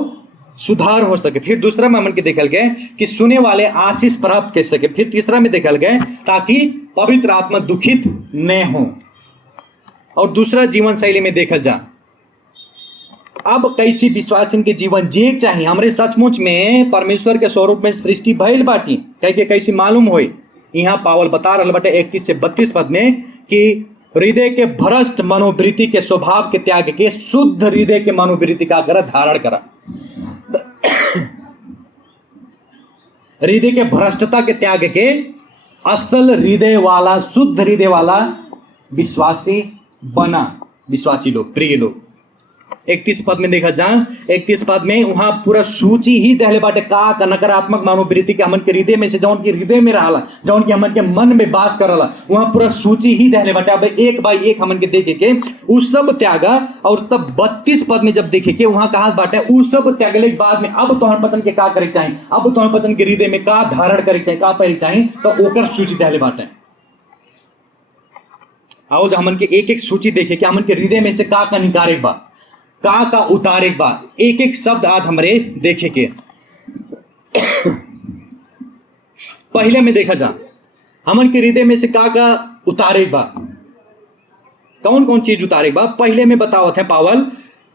सुधार हो सके। फिर दूसरा में हमन के देखल गए कि सुने वाले आशीष प्राप्त कर सके। फिर तीसरा में देखल गए ताकि पवित्र आत्मा दुखित न हो। और दूसरा जीवन शैली में देखल जा अब कैसी विश्वासी के जीवन जिए चाहिए। हमरे सचमुच में परमेश्वर के स्वरूप में सृष्टि भइल बाटी, कह के कैसी मालूम होई। यहाँ पावल बता रहा बटे 31 से 32 पद में कि हृदय के भ्रष्ट मनोवृत्ति के स्वभाव के त्याग के शुद्ध हृदय के मनोवृत्ति का कर धारण करा। हृदय के भ्रष्टता के त्याग के असल हृदय वाला, शुद्ध हृदय वाला विश्वासी बना। विश्वासी लोग, प्रिय लोग, 31 पद में देखा जा, 31 पद में वहां पूरा सूची ही दहले बाटे का नकारात्मक मनोवृत्ति के हमन के हृदय में से जौन की हृदय में रहला, जौन की हमन के मन में वास करला, वहां पूरा सूची ही दहले बाटे। अब एक बाई एक हमन के देखे के उ सब त्यागा, और तब 32 पद में जब देखे के वहां कहा बाटे उ सब त्यागले के बाद में अब तोहर पचन के का करे चाहिए, अब तोहर पचन के हृदय में का धारण करे चाहिए, का पहले चाहिए, तो ओकर सूची दहले बाटे। आओ जो हमन के एक एक सूची देखे कि हमन के हृदय में से का निकारे बा, का उतारे बा, एक एक शब्द आज हमरे देखे के। पहले में देखा जा हमन के हृदय में से का उतारे बा, कौन कौन चीज उतारे बा। पहले में बतावत है पावल,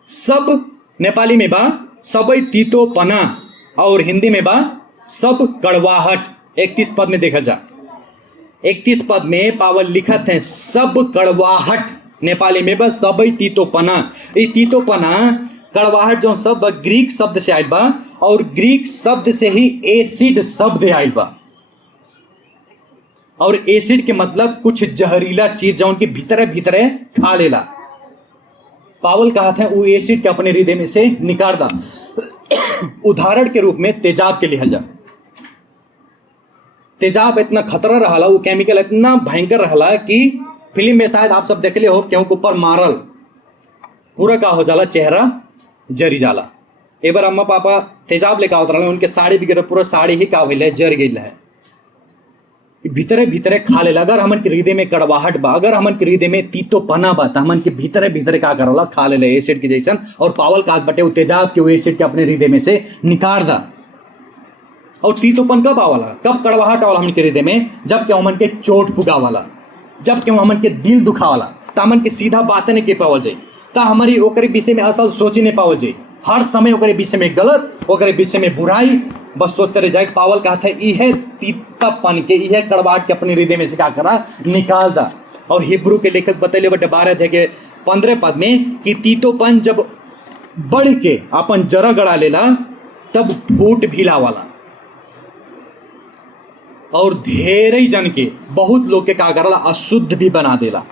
सब नेपाली में बा सबई तीतोपना, और हिंदी में बा सब कड़वाहट। 31 पद में देखा जा, 31 पद में पावल लिखत है सब कड़वाहट, नेपाली में बा सबई तीतोपना। ये तीतोपना कड़वाहट जो सब ग्रीक शब्द से आयल बा, और ग्रीक शब्द से ही एसिड शब्द आयल बा, और एसिड के मतलब कुछ जहरीला चीज जो उनके भीतरे भीतरे खा लेला। पावल कहते हैं वो एसिड के अपने हृदय में से निकाल दा। उदाहरण के रूप में तेजाब के लिहल जा, तेजाब इतना खतरा रहला, वो केमिकल इतना भयंकर रहला कि फिल्म में शायद आप सब देखले हो, केहू के ऊपर मारल पूरा का हो जाला, चेहरा जरी जाला। एक बार अम्मा पापा तेजाब लेकर आवत रहे, उनके साड़ी बिगड़, पूरा साड़ी ही का भइल है, जर गई है, भीतरे भीतरे खा लेला। अगर हमन के हृदय में कड़वाहट बा, अगर हमन के हृदय में तीतोपना बा, हमन के भीतरे भीतरे का करला, खा लेला एसिड के जैसन। और पावल का बटे तेजाब के वो एसिड के अपने हृदय में से निकाल दा। और तीतोपन कब आवाला, कब कड़वाहट आवाला हमन के हृदय में, जब के हमन के चोट पुगावाला, जब के हमन के दिल दुखावाला, तो हमन के सीधा बातें नहीं के पावल जाए, तो हमारी ओकरे विषय में असल सोची नहीं पावल जाए, हर समय ओकरे विषय में गलत, ओकरे विषय में बुराई बस सोचते रह जाए। पावल कहता है यह तीतापन के, यह कड़वाहट के अपने हृदय में से क्या करा, निकाल दा। और हिब्रू के लेखक बतैले बटे 12-15 पद में कि तीतोपन जब बढ़ के अपन जरा गड़ा लेला, तब फूट भी लावाला, और ढेर जन के बहुत लोग के का करला, अशुद्ध भी बना देला।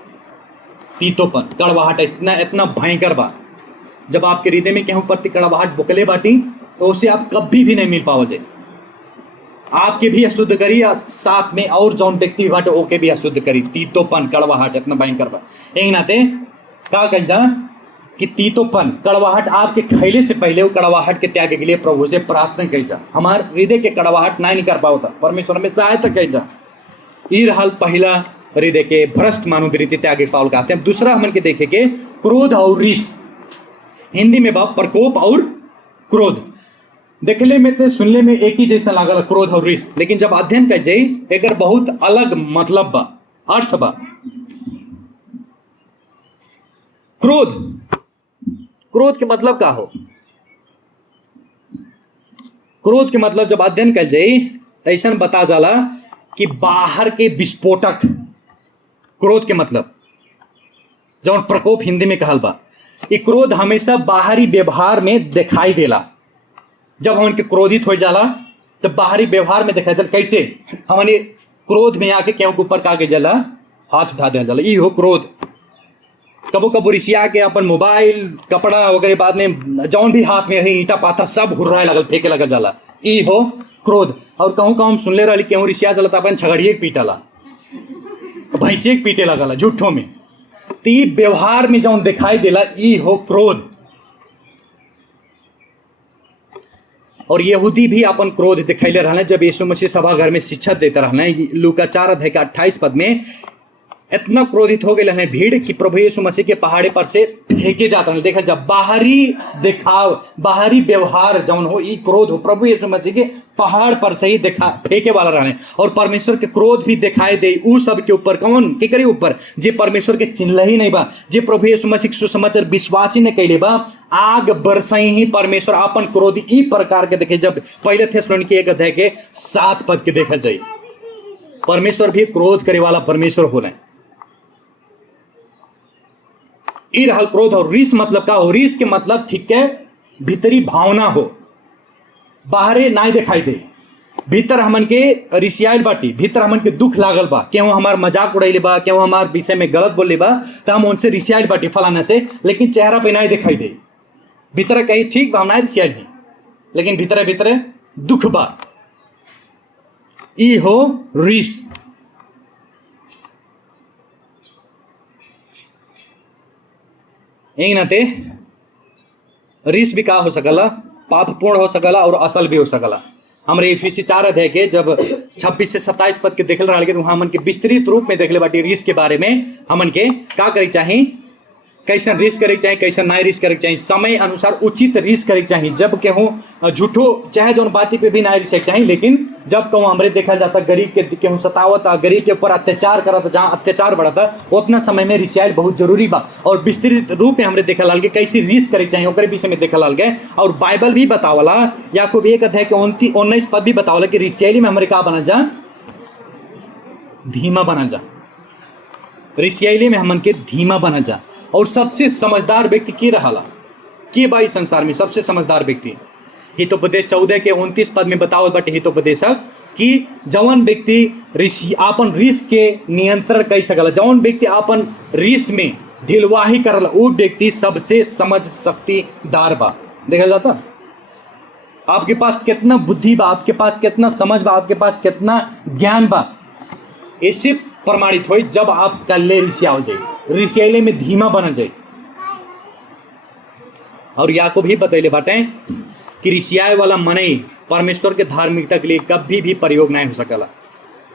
तीतोपन कड़वाहट इतना भयंकर बा, जब आपके हृदय में केहू प्रति कड़वाहट बुकले बाटी, तो उसे आप कभी भी नहीं मिल पाओ जाए, आपके भी अशुद्ध करी, साथ में और जौन व्यक्ति भी बाटे ओके भी अशुद्ध करी। तीतोपन कड़वाहट इतना भयंकर बा। एक नाते का कह जा कि तीतोपन कड़वाहट आपके खैले से पहले वो कड़वाहट के त्याग के लिए प्रभु से प्रार्थना कह जा, हमारे हृदय के कड़वाहट नहीं कर पाता, परमेश्वर में सहायता कह जा। ये रहल पहला हृदय के भ्रष्ट मनोवृत्ति त्याग पावल कहते हैं। दूसरा हमन के देखे के क्रोध और रीस, हिंदी में बा प्रकोप और क्रोध। देखले में तो सुनने में एक ही जैसा लागल क्रोध और रीस, लेकिन जब अध्ययन कर जाई एक बहुत अलग मतलब बा, अर्थ बा। क्रोध, क्रोध के मतलब का हो, क्रोध के मतलब जब अध्ययन कर जाई ऐसा बता जाला कि बाहर के विस्फोटक, क्रोध के मतलब जौन प्रकोप हिंदी में कहल बा, ये क्रोध हमेशा बाहरी व्यवहार में दिखाई देला। जब हम इनके क्रोधित हो जाला तब बाहरी व्यवहार में दिखाई देला। कैसे, हमने क्रोध में आके केहू के ऊपर का के जाला, हाथ उठा दिया जाला, ये हो क्रोध। कबो कबो रिसिया के अपन मोबाइल, कपड़ा वगैरह बाद में जौन भी हाथ में रही ईटा पाथर सब हुर्राए लगल, फेंके लगल जाला, ये हो क्रोध। और कहूँ कहूँ हम सुनले रही केहू रिसिया जाला तो अपन छगड़िए के पीटला, भैंसिए के पीटे लगला झूठों में, तो ये व्यवहार में जौन दिखाई देला ये हो क्रोध। और यहूदी भी अपन क्रोध दिखैले रहने जब यीशु मसीह सभा घर में शिक्षा देते रहने। लूका 4:28 पद में इतना क्रोधित हो गए भीड़ कि प्रभु यीशु मसीह के पहाड़े पर से फेंके जाते हैं। देखा जब बाहरी दिखाव, बाहरी व्यवहार जौन हो ये क्रोध हो, प्रभु यीशु मसीह के पहाड़ पर से ही दिखा फेंके वाला रहने। और परमेश्वर के क्रोध भी दिखाई दे उ सब के ऊपर, कौन के करे ऊपर, जे परमेश्वर के चिन्ह ही नहीं बा, जे प्रभु यीशु मसीह सुसमाचार विश्वासी ने कैले बा, आग बरसाई ही परमेश्वर अपन क्रोध ई प्रकार के देखे। जब पहले थिस्सलुनीके 1:7 पद के देखा जाए, परमेश्वर भी क्रोध करे वाला परमेश्वर होले। ई रहल क्रोध। और रीस मतलब का हो, रीस के मतलब ठीक है भीतरी भावना हो, बाहरे ना दिखाई दे, भीतर हमन के रिसियाल बाटी, भीतर हमन के दुख लागल बा, क्यों हमार मजाक उड़ैले बा, क्यों हमार विषय में गलत बोले बा, तो हम उनसे रिसियाल बाटी फलाना से, लेकिन चेहरा पे नहीं दिखाई दे। भीतर कहीं ठीक भावना रिसियाइल है, लेकिन भीतर भीतर दुख बा, ई हो रीस। यही नाते रीस भी का हो सकला, पाप पूर्ण हो सकला और असल भी हो सकला। हमरे इफिसी 4 अध्याय के जब 26 से 27 पद के देखल रहा तो वहां हमन के विस्तृत रूप में देखले बाटी रीस के बारे में हमन के का करे चाहिए, कैसन रीस करे चाहिए, कैसन ना रीस करे चाहिए, समय अनुसार उचित रीस करे चाहिए। जब केहूँ झूठो चाहे जौन बाती पे भी ना रीस चाहिए, लेकिन जब कहूँ हमरे देखा जाता गरीब के केहूँ सतावता, गरीब के ऊपर अत्याचार करता, जहाँ अत्याचार बढ़ता उतना समय में रिसाइल बहुत जरूरी बा। और विस्तृत रूप में हमरे देखा लाल के कैसी रीस करे चाहिए ओकरे विषय में देखा लाल गए। और बाइबल भी बतावला, याकूब 1 अध्याय के 19 पद भी बतावला कि रिसाइली में हमरे का बना जा, धीमा बना जा। रिसाइली में हमन के धीमा बना जा। और सबसे समझदार व्यक्ति की रहा कि भाई संसार में सबसे समझदार व्यक्ति हितोपदेश 14 के 29 पद में बताओ बटे हितोपदेशक कि जवन व्यक्ति आपन रीस के नियंत्रण कर सकला, जवन व्यक्ति आपन रीस में ढिलवाही करला, वो व्यक्ति सबसे समझ शक्तिदार बा। देखा जाता आपके पास कितना बुद्धि बा, आपके पास कितना समझ बा, आपके पास कितना ज्ञान बा, इससे प्रमाणित हो जब आप कल्ले रिसियाओ जाए, रिसियाले में धीमा बना जाए। और याकूब भी बतैले बाटे कि रिसियाए वाला मनई परमेश्वर के धार्मिकता के लिए कभी भी प्रयोग नहीं हो सकला।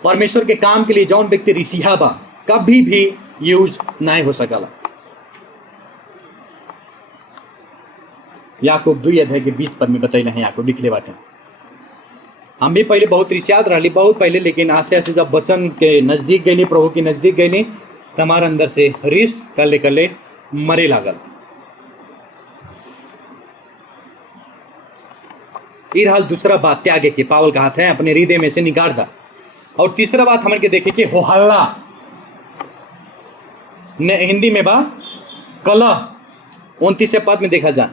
परमेश्वर के काम के लिए जौन व्यक्ति रिसिया बा कभी भी यूज नहीं हो सकला। याकूब 2 अध्याय के 20 पद में बतैले हैं, याकूब लिखले बाटे। हम भी पहले बहुत रिसियात रही, बहुत पहले, लेकिन आस्ते आस्ते जब वचन के नज़दीक गई, प्रभु के नज़दीक गई, तो हमारे अंदर से रिस कले कले मरे लागल। ये हाल दूसरा बात त्यागे के पावल का हाथ है अपने हृदय में से निकाल दा। और तीसरा बात हमारे के देखे कि हो हल्ला, हिंदी में बा कलह, 29 पद में देखा जा।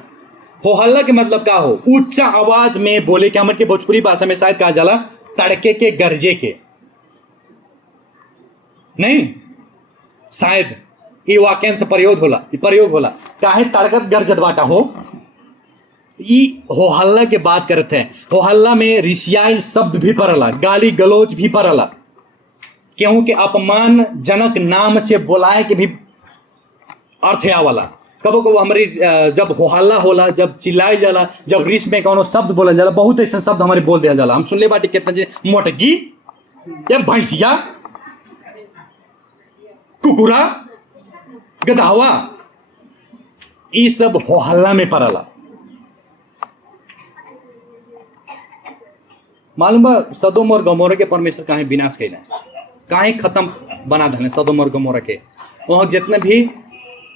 हो हल्ला के मतलब का हो, ऊंचा आवाज में बोले के, हमन के भोजपुरी भाषा में शायद कहा जाला तड़के के गरजे के, नहीं शायद ये वाक्यांश से प्रयोग होला काहे तड़कत गरजत बाटा हो, ई हो हल्ला के बात करते हैं। हो हल्ला में रिसियाइल शब्द भी पड़ला, गाली गलौज भी पड़ला, क्योंकि अपमानजनक नाम से बोलाए के भी अर्थ आवला। कबो कबो हमारी जब हो हल्ला होला, जब चिल्लाए जाला, जब रिस में कोनो शब्द बोला जाला, बहुत ऐसा शब्द हमारे बोल दिया जाला। हम सुन ले बाटी कितना जे मोटगी या भैंसिया, कुकुरा, गधावा, ये सब हो हल्ला में पड़ला। मालूम बा सदोम और गमोरा के परमेश्वर काहे विनाश कैला, काहे खत्म बना देने सदोम और गमोरा के, वहां जितने भी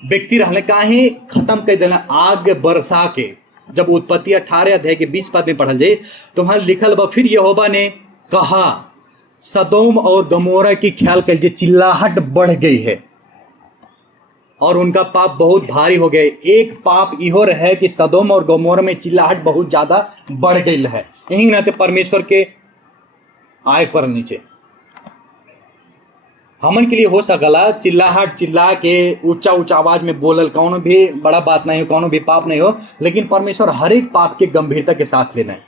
व्यक्ति रहने काहे खत्म कर देना आग बरसा के। जब उत्पत्ति 18 अध्याय के 20 पद में पढ़ल जाए तो वहां लिखल बा, फिर यहोवा ने कहा सदोम और गमोरा की ख्याल कर जे चिल्लाहट बढ़ गई है और उनका पाप बहुत भारी हो गए। एक पाप इहो रहे कि सदोम और गमोरा में चिल्लाहट बहुत ज्यादा बढ़ गई है, यही नाते परमेश्वर के आय पर नीचे हमन के लिए हो सकला चिल्लाहट, चिल्ला के ऊंचा ऊंचा आवाज में बोलल कौनो भी बड़ा बात नहीं हो, कौनो भी पाप नहीं हो, लेकिन परमेश्वर हर एक पाप के गंभीरता के साथ लेना है।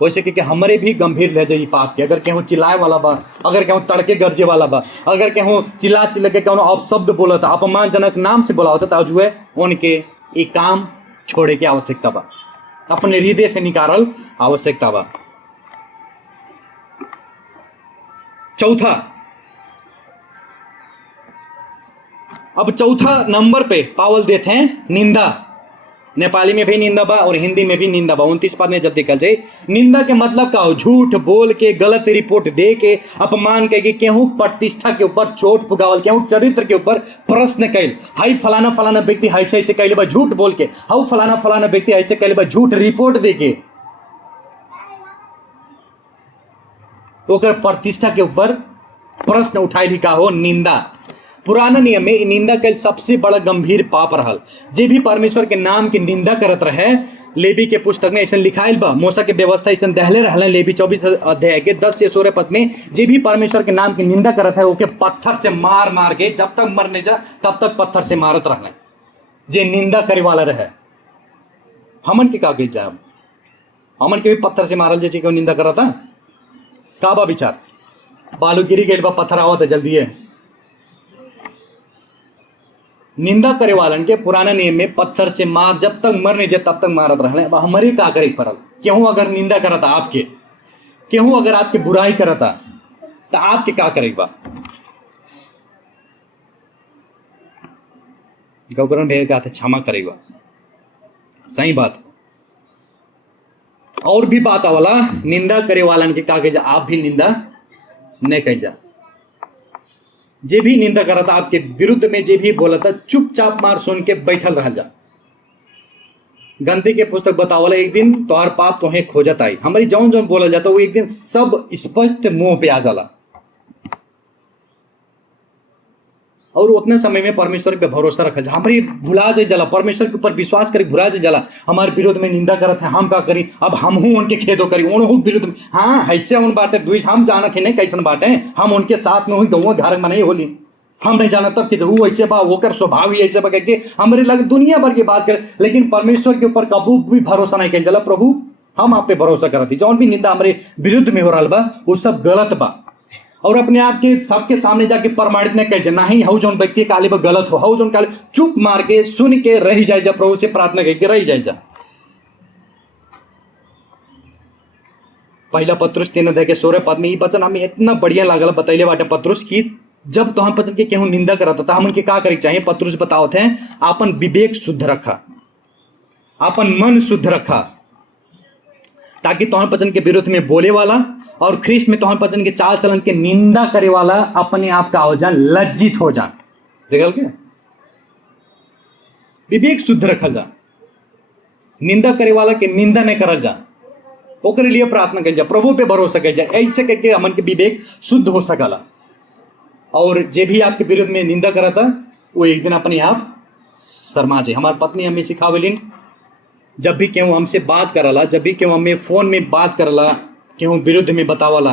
वैसे कि हमारे भी गंभीर ले जाइए पाप के। अगर केहू चिल्लाए वाला बा, अगर केहू तड़के गरजे वाला बा, अगर केहू चिल्ला के कौनो अपशब्द बोला था, अपमानजनक नाम से बोला होता, तो जो है उनके ये काम छोड़े की आवश्यकता बा, अपने हृदय से निकालल आवश्यकता बा। चौथा नंबर पे पावल देते हैं निंदा। नेपाली में भी निंदा बा और हिंदी में भी निंदा बा। 29 पद में जब देखल जाए, निंदा के मतलब का हो, झूठ बोल के, गलत रिपोर्ट दे के, अपमान के, केहू प्रतिष्ठा के ऊपर चोट पुगावल, केहू चरित्र के ऊपर प्रश्न कैल, हाई फलाना फलाना व्यक्ति ऐसे ऐसे कैले बा झूठ बोल के, हाउ फलाना फलाना व्यक्ति ऐसे कैले बा झूठ रिपोर्ट दे के, ओकर प्रतिष्ठा के ऊपर प्रश्न उठाई लिखा हो निंदा। पुराना नियम में निंदा कल सबसे बड़ा गंभीर पाप रहल। जे भी परमेश्वर के नाम की निंदा करत रहे, लेवी के पुस्तक में ऐसा लिखाइल बा, मूसा के व्यवस्था ऐसा दहले रहल। लेवी 24 अध्याय के 10 से 16 पद में जे भी परमेश्वर के नाम की निंदा करत है ओके पत्थर से मार मार के, जब तक मरने जा तब तक पत्थर से मारत रहले जे निंदा करे वाला रहे। हमन के का कही जाए? हमन के भी पत्थर से मारल जैसे क्यों निंदा करा था? का बा विचार? बालू गिरी गई बा, पत्थर आवत है जल्दी है। निंदा करे वालन के पुराना नियम में पत्थर से मार, जब तक मर नहीं जाए तब तक मारत रहले। अब हमारे का करे पड़ल? केहू अगर निंदा करता आपके, केहू अगर आपके बुराई करता तो आपके का करेगा? गौकरण भेड़ का क्षमा करेगा, सही बात। और भी बात वाला निंदा करे वालन के का कह जा? आप भी निंदा नहीं कह जा। जे भी निंदा करा था आपके विरुद्ध में, जे भी बोला था, चुपचाप मार सुन के बैठल रह जा। गंती के पुस्तक बतावला एक दिन तोहर पाप तोहें खोजत आई। हमारी जौन जौन बोला जाता वो एक दिन सब स्पष्ट मुंह पे आ जाला। और उतने समय में परमेश्वर पे भरोसा रखा जा। हमारी भुला जाए जाला, परमेश्वर के ऊपर विश्वास करी भुला जाए जाला। हमारे विरोध में निंदा करत है, हम का करी? अब हम हूँ उनके खेदो करी, उन विरुद्ध में। हाँ ऐसे उन बातें द्वेष हम जानत है नहीं कैसन बातें, हम उनके साथ में हुई गौं घर में नहीं होली, हम नहीं जाना तब कि वो ऐसे बा, वो कर स्वभाव ही ऐसे बा के हमारे लग दुनिया भर की बात करे, लेकिन परमेश्वर के ऊपर कबू भी भरोसा नहीं कल जाला। प्रभु हम आप पे भरोसा करती, जौन भी निंदा हमारे विरुद्ध में हो रहा बा वो सब गलत बा। और अपने आप के सबके सामने जाके प्रमाणित नहीं कह नहीं हूँ जौन व्यक्ति काले बा गलत हो, हऊ जौन काले चुप मार के सुन के रही जाए जा, प्रभु से प्रार्थना करके रही जाए जा। पहला पत्रुस 3:16 पद में ये वचन हमें इतना बढ़िया लागल बतैले बाटे पत्रुस की जब तो हम पचन के केहू निंदा करता था हम उनके का करे चाहिए? पत्रुस बतावत है आपन विवेक शुद्ध रखा, आपन मन शुद्ध रखा, ताकि तोहन पचन के विरुद्ध में बोले वाला और ख्रीष्ट में तोहन पचन के चाल चलन के निंदा करे वाला अपने आप का हो जाए, लज्जित हो जाए। देखल के विवेक शुद्ध रखल जा, निंदा करे वाला के निंदा नहीं करल जा, ओकरे लिए प्रार्थना कल जा, प्रभु पे भरोसा कल जा। ऐसे करके हमन के विवेक शुद्ध हो सकला। और जे भी आपके विरुद्ध में निंदा करा था वो एक दिन अपने आप शर्मा जाए। हमारी पत्नी हमें सिखावलिन, जब भी केहू हमसे बात करला, जब भी केहू हमें फोन में बात करला, केहू विरुद्ध में बतावला,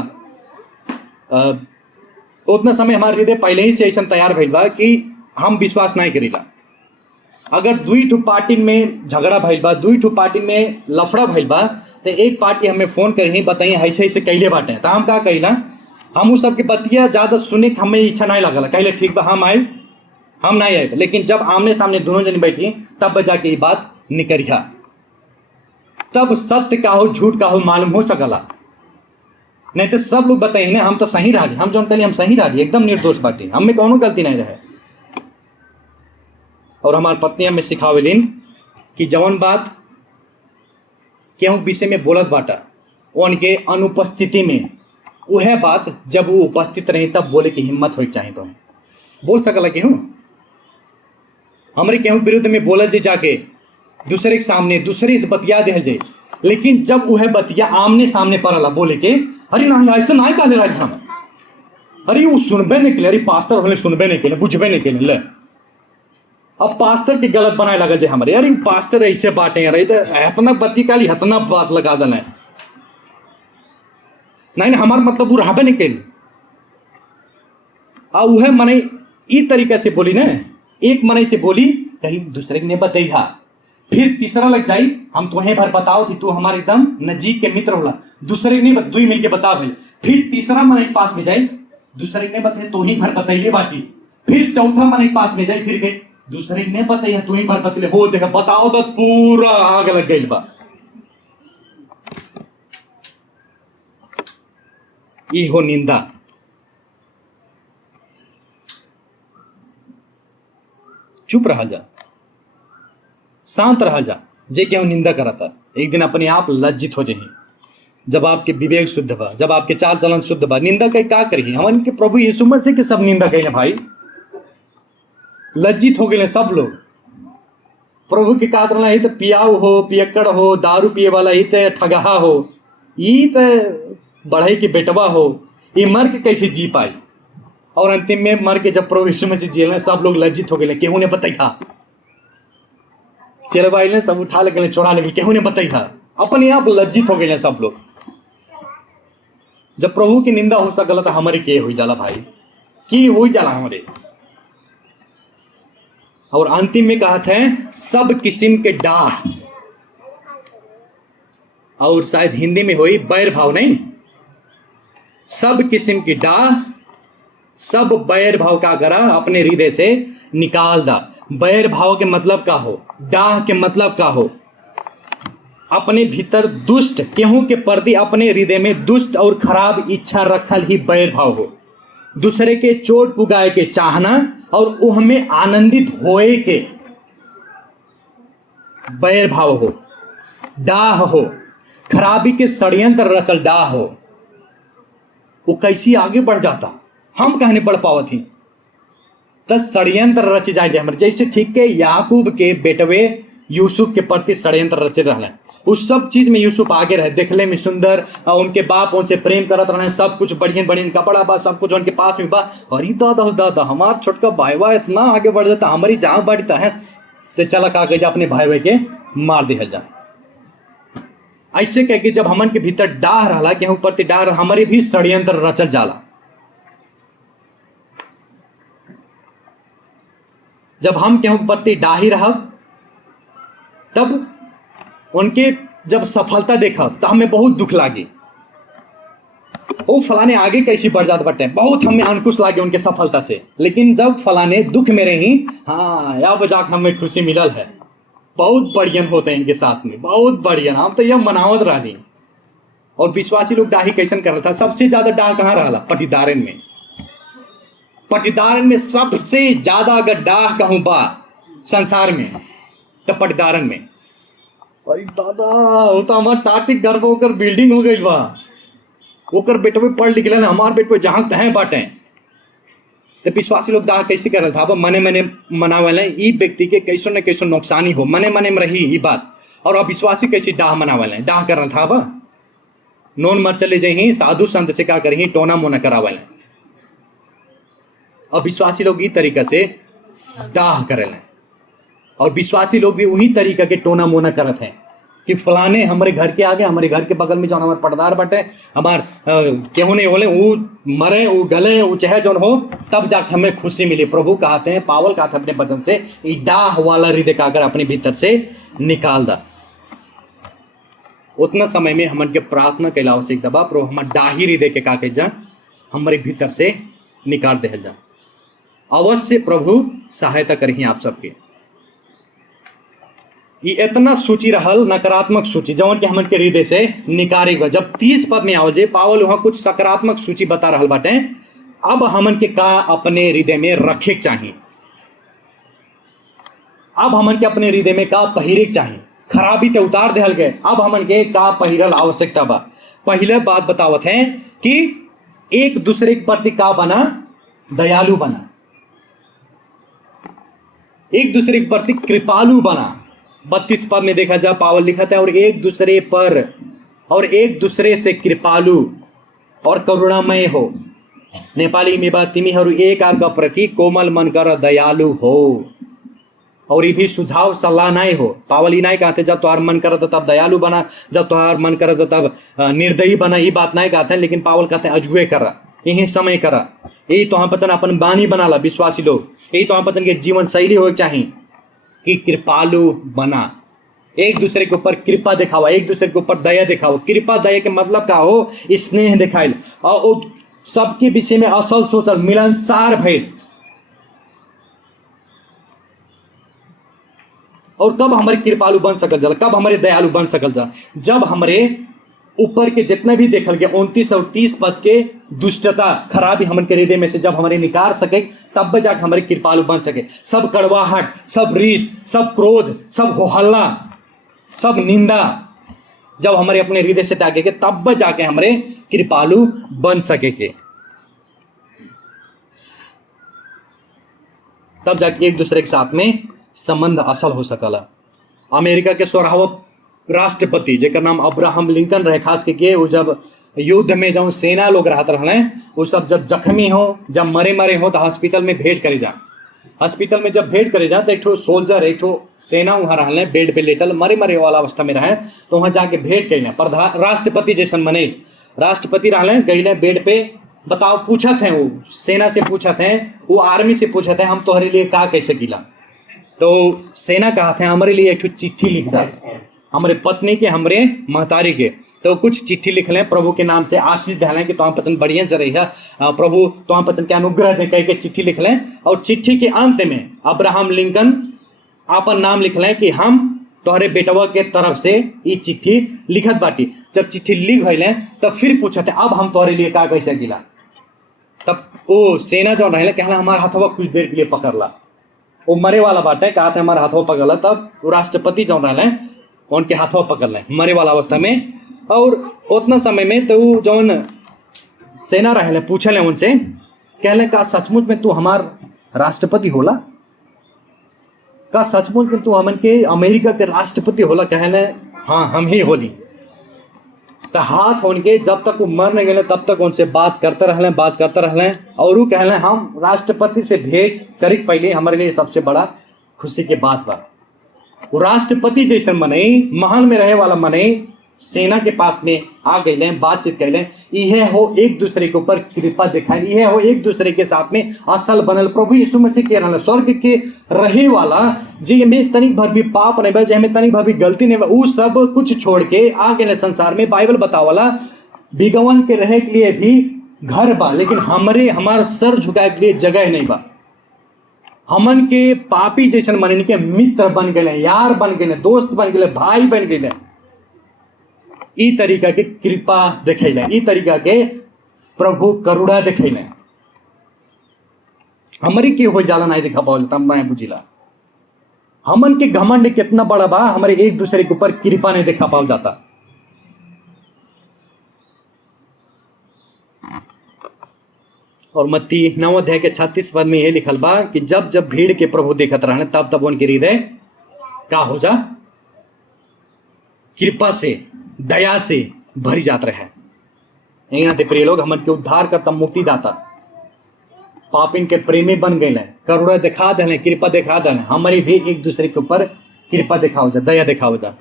उतना समय हमारे हृदय पहले ही से ऐसा तैयार भइल बा कि हम विश्वास नहीं करीला। अगर दुई ठो पार्टी में झगड़ा भइल बा, दुई ठो पार्टी में लफड़ा भइल बा, तो एक पार्टी हमें फोन कर ही बताइए ऐसे ऐसे कैले बाटे, तो हम का कहिला, हम उस सबके बतिया ज़्यादा सुने के हमें इच्छा नहीं लगला, कहले ठीक बा हम आए, हम नहीं आए। लेकिन जब आमने सामने दोनों जन बैठी तब जाके ये बात निकरिया, तब सत्य का हो झूठ का हो मालूम हो सकला। नहीं तो सब लोग बताइए ना हम तो सही रही, हम जो कहली हम सही रही, एकदम निर्दोष बाटी, हमें कोनो गलती नहीं रहे। और हमारे पत्नी हमें सिखावेलिन कि जवन बात केहू विषय में बोलत बाटा उनके अनुपस्थिति में, वह बात जब वो उपस्थित रही तब बोले की हिम्मत हो चाहिए। तो बोल सकला केहू हमारे केहू विरुद्ध में बोलल जे जाके दूसरे के सामने दूसरे से बतिया दिल जाए, लेकिन जब वह बतिया आमने सामने पड़ला बोले के अरे नहीं ऐसा नहीं कहले रही हम, अरे वो सुनबे नहीं के, अरे पास्टर होने सुनबे नहीं के, बुझबे नहीं के ले। अब पास्टर के गलत बनाए लगा जे हमारे, अरे पास्टर ऐसे बाटे रही तो इतना बत्ती काली इतना बात लगा देना है, नहीं हमारा मतलब वो रहबे नहीं के। आ वह मने ई तरीके से बोली ना, एक मने से बोली कहीं दूसरे ने बतैया, फिर तीसरा लग जाई हम तुम्हें भर बताओ थी, तू हमारे एकदम नजीक के मित्र होला, दूसरे ने दुई मिल के बता भाई, फिर तीसरा मन एक पास में जाए दूसरे ने बताए तू ही भर बतैले बाटी, फिर चौथा मन एक पास में जाए फिर गए दूसरे ने बताइए तू ही भर बतले हो, देखा बताओ तो पूरा आग लग गई बा। ये हो निंदा। चुप रहा जा, शांत रहा जा, जे क्यों निंदा करा था एक दिन अपने आप लज्जित हो जाए। जब आपके विवेक शुद्ध बा, जब आपके चाल चलन शुद्ध बा, निंदा कहीं का करी हम के प्रभु यीशु मसीह के सब निंदा कही भाई, लज्जित हो गए सब लोग। प्रभु के का करना ही तो पियाऊ हो, पियक्कड़ हो, दारू पिए वाला ही तो ठगहा हो, ये तो बढ़ई के बेटवा हो, ये मर के कैसे जी पाई। और अंतिम में मर के जब प्रभु यीशु मसीह जेल में सब लोग लज्जित हो गए, केहू ने बताइया, चेलबाई ने सब उठा ले छोड़ा ले, केहू ने बताइया, अपने आप लज्जित हो गए सब लोग। जब प्रभु की निंदा हो सकला तो हमारे के हो जाला भाई, की हो जाला हमारे। और अंतिम में कहते हैं सब किस्म के डाह, और शायद हिंदी में हुई बैर भाव, नहीं, सब किस्म की डाह, सब बैर भाव का करा अपने हृदय से निकाल दा। बैर भाव के मतलब का हो, डाह के मतलब का हो, अपने भीतर दुष्ट केहू के प्रति अपने हृदय में दुष्ट और खराब इच्छा रखल ही बैर भाव हो। दूसरे के चोट पुगाए के चाहना और उहमें आनंदित होए के बैर भाव हो। डाह हो, खराबी के षड्यंत्र रचल डाह हो। वो कैसी आगे बढ़ जाता, हम कहने बढ़ पावत ही तो षड्यंत्र रच जाए हमारे। जैसे ठीक के याकूब के बेटवे यूसुफ के प्रति षड्यंत्र रचे रहे, उस सब चीज में यूसुफ आगे रहे, देखने में सुंदर, और उनके बाप उनसे प्रेम करत रहे, सब कुछ बढ़िया बढ़िया कपड़ा बा, सब कुछ उनके पास में बा। अरे दादा दादा हमार छोटका भाई बा इतना आगे बढ़ जाता, हमारी जहाँ बढ़ता है तो चला का गया अपने भाई के मार दिया जा। ऐसे कह के जब हमन के भीतर डाह रहा, केहू प्रति डाह रहा, हमारे भी षड्यंत्र रचल जाला। जब हम केहू प्रति डाही रहब, तब उनके जब सफलता देखा तो हमें बहुत दुख लागे, वो फलाने आगे कैसी बढ़ जाते बटे, बहुत हमें अंकुश लागे उनके सफलता से। लेकिन जब फलाने दुख में रही, हाँ या बजाक हमें खुशी मिलल है, बहुत बढ़िया होते हैं इनके साथ में, बहुत बढ़िया, हम तो यह मनावत रही। और विश्वासी लोग डाही कैसन कर रहा था, सबसे ज्यादा डाह कहाँ रहा? पटीदारन में। पटीदारन में सबसे ज्यादा अगर डाह कहूँ बा संसार में तो पटीदारन में। अरे दादा वो तो हमार टाटिक घर पर होकर बिल्डिंग हो गई बा, ओकर बेटवे पढ़ लिख लेना, हमार बेटवे जहाँ तहें बाटे। तो विश्वासी लोग डाह कैसे कर रहा था? मने मने मनावल ई व्यक्ति के कैसो न कैसो नुकसानी हो, मने मने में रही ये बात। और अब विश्वासी कैसे डाह मनावल है, डाह कर रहा था बा नोन मर चले जाही, साधु संत से क्या करही, टोना मोना करावल। अब विश्वासी लोग इस तरीका से डाह करें, और विश्वासी लोग भी वही तरीका के टोना मोना करत हैं कि फलाने हमारे घर के आगे, हमारे घर के बगल में जो हमारे पर्दार बटे, हमार केहू नहीं बोले वो मरे, वो गले, वो चाहे जो हो, तब जाके हमें खुशी मिली। प्रभु कहते हैं, पावल कहते हैं अपने वचन से, ये डाह वाला हृदय का अगर अपने भीतर से निकाल दा। उतना समय में हमन के प्रार्थना के अलावा से एक दबा प्रभु हमारे डाही हृदय के का जा हमारे भीतर से निकाल दे जा। अवश्य प्रभु सहायता करही आप सबके। ये इतना सूची रहल नकारात्मक सूची जौन के हमन के हृदय से निकारे गए। जब 30 पद में आवल जे पावल वहां कुछ सकारात्मक सूची बता रहल बाटे। अब हमन के का अपने हृदय में रखे चाहिए, अब हमन के अपने हृदय में का पहिरे चाहिए। खराबी तो उतार देहल गए, अब हमन के का पहिरल आवश्यकता बा। पहले बात बतावत है कि एक दूसरे के प्रति का बना, दयालु बना, एक दूसरे के प्रति कृपालु बना। 32 पद में देखा जा पावल लिखा था, और एक दूसरे पर और एक दूसरे से कृपालु और करुणामय हो। नेपाली में बात तिमी हरू एक अर्का प्रति कोमल मन कर दयालु हो। और ये भी सुझाव सलाह नहीं हो, पावल ही नहीं कहते जब तुम्हार मन करे तब दयालु बना, जब तुम्हार मन करे तब निर्दयी बना, ये बात नहीं कहते। लेकिन पावल कहते हैं अजुए करा, यही समय करा, यही तो हम पचन अपन बानी बना ला विश्वासी लोग, यही तो हम पचन के जीवन शैली हो चाहिए कि कृपालु बना, एक दूसरे के ऊपर कृपा दिखावा, एक दूसरे के ऊपर दया दिखाओ। कृपा दया के मतलब का हो, स्नेह दिखाइल और सबके विषय में असल सोचल, मिलनसार भइल। और कब हमारे कृपालु बन सकल जाला, कब हमारे दयालु बन सकल जाला? जब हमारे ऊपर के जितने भी देखल गए 29 और 30 पद के दुष्टता खराबी हमन के हृदय में से जब हमारे निकाल सके, तब जाके हमारे कृपालु बन सके। सब कड़वाहट, सब रीस, सब क्रोध, सब होहल्ला, सब निंदा जब हमारे अपने हृदय से त्यागे के, तब जाके हमारे कृपालु बन सके के। तब जाके एक दूसरे के साथ में संबंध असल हो सकला। अमेरिका के 16वां राष्ट्रपति जेकर नाम अब्राहम लिंकन रहे, खास करके वो जब युद्ध में जब सेना लोग रहत रहे, वो सब जब जख्मी हो, जब मरे हो, तो हॉस्पिटल में भेंट करे जा। हॉस्पिटल में जब भेंट करे जा तो एक ठो सोल्जर, एक ठो सेना वहाँ रहने, बेड पे लेटल मरे वाला अवस्था में रहे, तो वहाँ जाके भेंट कैले। प्रधान राष्ट्रपति जैसन मने राष्ट्रपति रहने गईले बेड पे, बताओ पूछत हैं, वो सेना से पूछत हैं, वो आर्मी से पूछत हैं, हम तुम्हारे लिए का कैसे गिला? तो सेना कहते हैं हमारे लिए एक चिट्ठी लिख दा, हमारे पत्नी के, हमारे महतारी के। तो कुछ चिट्ठी लिख लें, प्रभु के नाम से आशीष दें कि तुम पचन बढ़िया से रही है, प्रभु तुम पचन के अनुग्रह दे कह के चिट्ठी लिख लें। और चिट्ठी के अंत में अब्राहम लिंकन आपन नाम लिख लें कि हम तोहरे बेटवा के तरफ से ये चिट्ठी लिखत बाटी। जब चिट्ठी लिख भैले तब फिर पूछते अब हम तोहरे लिए का कैसे गिला। तब वो सेना जो रहे कहला हमारा हाथवा कुछ देर के लिए पकड़ला, वो मरे वाला बाटे कहते हमारा हाथवा पकड़ला। तब वो राष्ट्रपति जो रहे उनके हाथवा पकड़ लें मरे वाला अवस्था में। और उतना समय में तो जौन सेना रहे पूछे उनसे कहले का सचमुच में तू हमार राष्ट्रपति होला, का सचमुच में तू हमन के अमेरिका के राष्ट्रपति होला। कहले हाँ हम ही होली। तो हाथ उनके जब तक वो मर नहीं गए तब तक उनसे बात करते रहले। और वो कहले हम राष्ट्रपति से भेंट करी पहले हमारे लिए सबसे बड़ा खुशी के बात बा। वो राष्ट्रपति जैसे मने महल में रहे वाला मने सेना के पास में आ गए, बातचीत कैले। यह हो एक दूसरे के ऊपर कृपा दिखाई, यह हो एक दूसरे के साथ में असल बनल। प्रभु यीशु मसीह के रहल स्वर्ग के रहे वाला जी में तनिक भर भी पाप नहीं बा, में तनिक भर भी गलती नहीं बा, वो सब कुछ छोड़ के आ गए संसार में। बाइबल बतावला बिगवन के रहे के लिए भी घर बा, लेकिन हमारे सर झुकाए के लिए जगह नहीं बा। हमन के पापी जैसन मन के मित्र बन गए, यार बन गए, दोस्त बन गए, भाई बन गए। ई तरीका के कृपा दिखैले, ई तरीका के प्रभु करुणा दिखैले। हमारी के हो जाला नहीं दिखा पाओ तम नहीं बुझिला। हमन के घमंड कितना बड़ा बा, हमारे एक दूसरे के ऊपर कृपा नहीं दिखा पाओ जाता। और मत्ती 9 अध्याय के 36 पद में यह लिखल बा कि जब जब भीड़ के प्रभु देखत रहने तब तब उनके हृदय का हो जा कृपा से, दया से भरी जात रहे। यहाँ ते प्रिय लोग हमन के उद्धार करता, मुक्ति दाता, पापिन के प्रेमी बन गए, करुणा दिखा दे, कृपा दिखा दे। हमारी भी एक दूसरे के ऊपर कृपा दिखाओ जा, दया दिखाओ जा।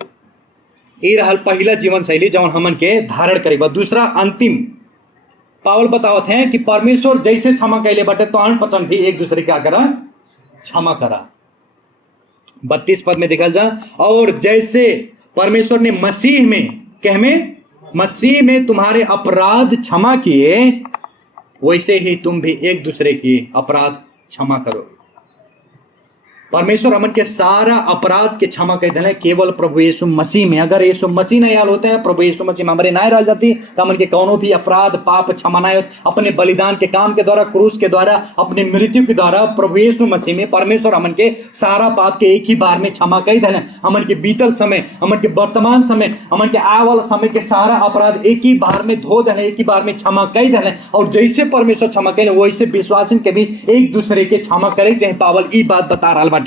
ये रहल पहला जीवन शैली जौन हमन के धारण करेगा। दूसरा अंतिम पावल बतावत हैं कि परमेश्वर जैसे क्षमा कैले बटे तो अन पचन भी एक दूसरे क्या करा, क्षमा करा। 32 पद में देखल जा और जैसे परमेश्वर ने मसीह में तुम्हारे अपराध क्षमा किए वैसे ही तुम भी एक दूसरे की अपराध क्षमा करो। परमेश्वर हमन के सारा अपराध के क्षमा कर दिले केवल प्रभु यीशु मसीह में। अगर यीशु मसीह नहीं आल होते हैं, प्रभु यीशु मसीह में हमारे नहीं रह जाती तो हमन के कौनो भी अपराध पाप क्षमा नहीं होते। अपने बलिदान के काम के द्वारा, क्रूस के द्वारा, अपने मृत्यु के द्वारा प्रभु यीशु मसीह में परमेश्वर हमन के सारा पाप के एक ही बार में क्षमा कर दिले। हमन के बीतल समय, हमन के वर्तमान समय, हमन के आए वाला समय के सारा अपराध एक ही बार में धो दिले, एक ही बार में क्षमा कर दिले। और जैसे परमेश्वर क्षमा करे वैसे विश्वासी के भी एक दूसरे के क्षमा करे चाहे पावल ई बात बता रहा।